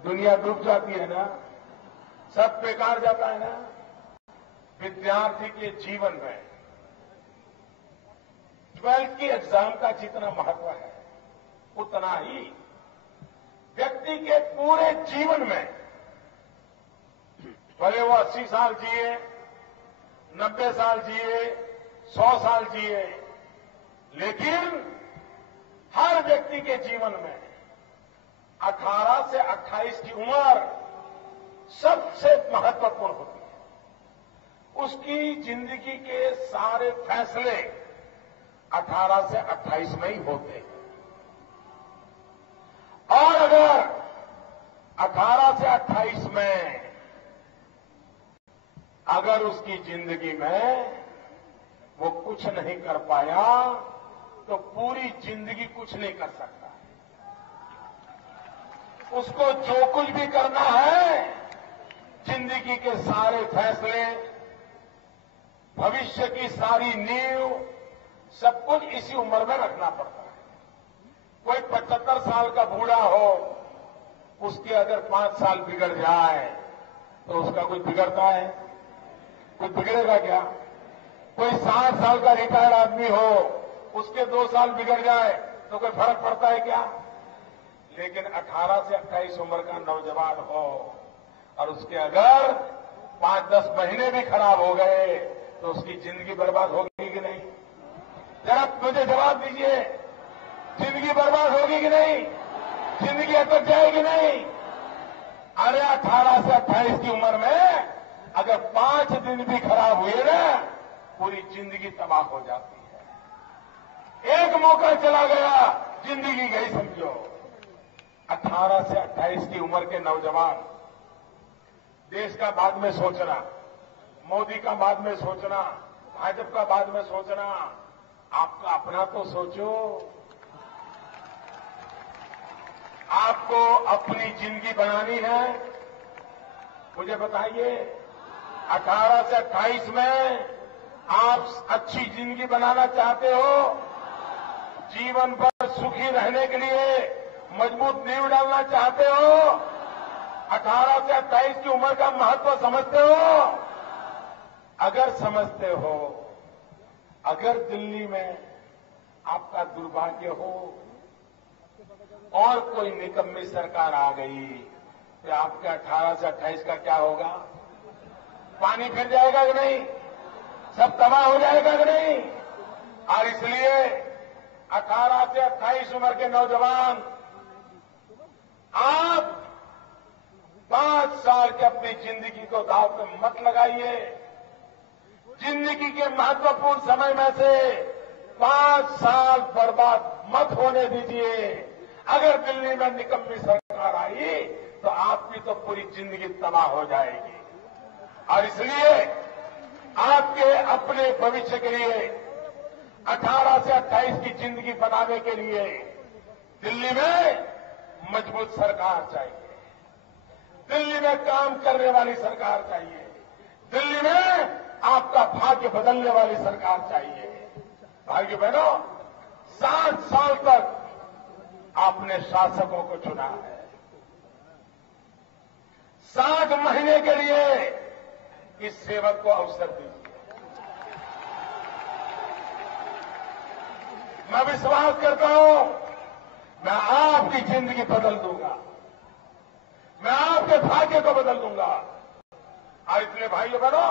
दुनिया डूब जाती है ना, सब बेकार जाता है ना। विद्यार्थी के जीवन में 12th की एग्जाम का जितना महत्व है, उतना ही व्यक्ति के पूरे जीवन में, भले वो 80 साल जिए, 90 साल जिए, 100 साल जिए, लेकिन हर व्यक्ति के जीवन में 18 से 28 की उम्र सबसे महत्वपूर्ण होती है। उसकी जिंदगी के सारे फैसले 18 से 28 में ही होते हैं। और अगर 18 से 28 में अगर उसकी जिंदगी में वो कुछ नहीं कर पाया तो पूरी जिंदगी कुछ नहीं कर सकता। उसको जो कुछ भी करना है, जिंदगी के सारे फैसले, भविष्य की सारी नींव, सब कुछ इसी उम्र में रखना पड़ता है। कोई 75 साल का बूढ़ा हो, उसके अगर 5 साल बिगड़ जाए तो उसका कुछ बिगड़ता है? कुछ बिगड़ेगा क्या? कोई 60 साल का रिटायर्ड आदमी हो, उसके 2 साल बिगड़ जाए तो कोई फर्क पड़ता है क्या? लेकिन 18 से 28 उम्र का नौजवान हो और उसके अगर 5-10 महीने भी खराब हो गए तो उसकी जिंदगी बर्बाद होगी कि नहीं? जरा मुझे जवाब दीजिए, जिंदगी बर्बाद होगी कि नहीं? जिंदगी अटक जाएगी नहीं? अरे 18 से 28 की उम्र में अगर 5 दिन भी खराब हुए ना, पूरी जिंदगी तबाह हो जाती है। एक मौका चला गया, जिंदगी गई समझो। 18 से 28 की उम्र के नौजवान, देश का बाद में सोचना, मोदी का बाद में सोचना, भाजपा का बाद में सोचना, आपका अपना तो सोचो। आपको अपनी जिंदगी बनानी है, मुझे बताइए 18 से 28 में आप अच्छी जिंदगी बनाना चाहते हो, जीवन भर सुखी रहने के लिए मजबूत नींव डालना चाहते हो, 18 से 28 की उम्र का महत्व समझते हो? अगर समझते हो, अगर दिल्ली में आपका दुर्भाग्य हो और कोई निकम्मी सरकार आ गई तो आपके 18 से 28 का क्या होगा? पानी फिर जाएगा कि नहीं? सब तबाह हो जाएगा कि नहीं? और इसलिए 18 से 28 उम्र के नौजवान, आप 5 साल की अपनी जिंदगी को दांव पे मत लगाइए। जिंदगी के महत्वपूर्ण समय में से 5 साल बर्बाद मत होने दीजिए। अगर दिल्ली में निकम्मी सरकार आई तो आपकी तो पूरी जिंदगी तबाह हो जाएगी। और इसलिए आपके अपने भविष्य के लिए 18 से 28 की जिंदगी बनाने के लिए दिल्ली में मजबूत सरकार चाहिए, दिल्ली में काम करने वाली सरकार चाहिए, दिल्ली में आपका भाग्य बदलने वाली सरकार चाहिए। भाइयों बहनों, 60 साल तक आपने शासकों को चुना है, 60 महीने के लिए इस सेवक को अवसर दीजिए। मैं विश्वास करता हूं, मैं आपकी जिंदगी बदल दूंगा, मैं आपके भाग्य को बदल दूंगा। और इसलिए भाइयों बहनों,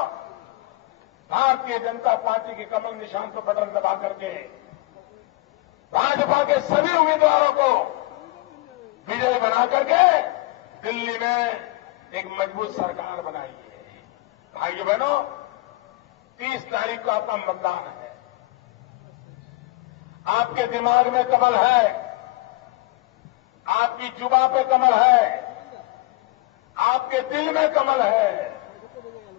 भारतीय जनता पार्टी की कमल निशान पर बटन दबा करके भाजपा के सभी उम्मीदवारों को विजयी बना करके दिल्ली में एक मजबूत सरकार बनाइए। भाइयों बहनों, 30 तारीख को आपका मतदान है। आपके दिमाग में कमल है, आपकी जुबान पे कमल है, आपके दिल में कमल है,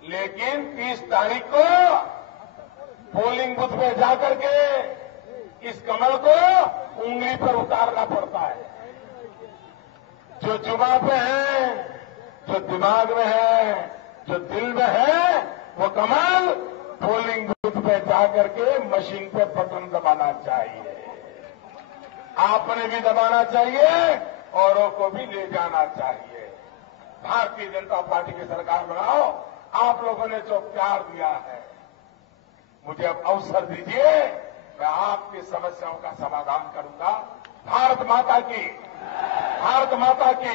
लेकिन 30 तारीख को पोलिंग बूथ में जाकर के इस कमल को उंगली पर उतारना पड़ता है। जो जुबान पे है, जो दिमाग में है, जो दिल में है, वो कमल पोलिंग बूथ पे जाकर के मशीन पे बटन दबाना चाहिए। आपने भी दबाना चाहिए, औरों को भी ले जाना चाहिए। भारतीय जनता पार्टी की सरकार बनाओ। आप लोगों ने जो प्यार दिया है, मुझे अब अवसर दीजिए, मैं आपकी समस्याओं का समाधान करूंगा। भारत माता की, भारत माता की।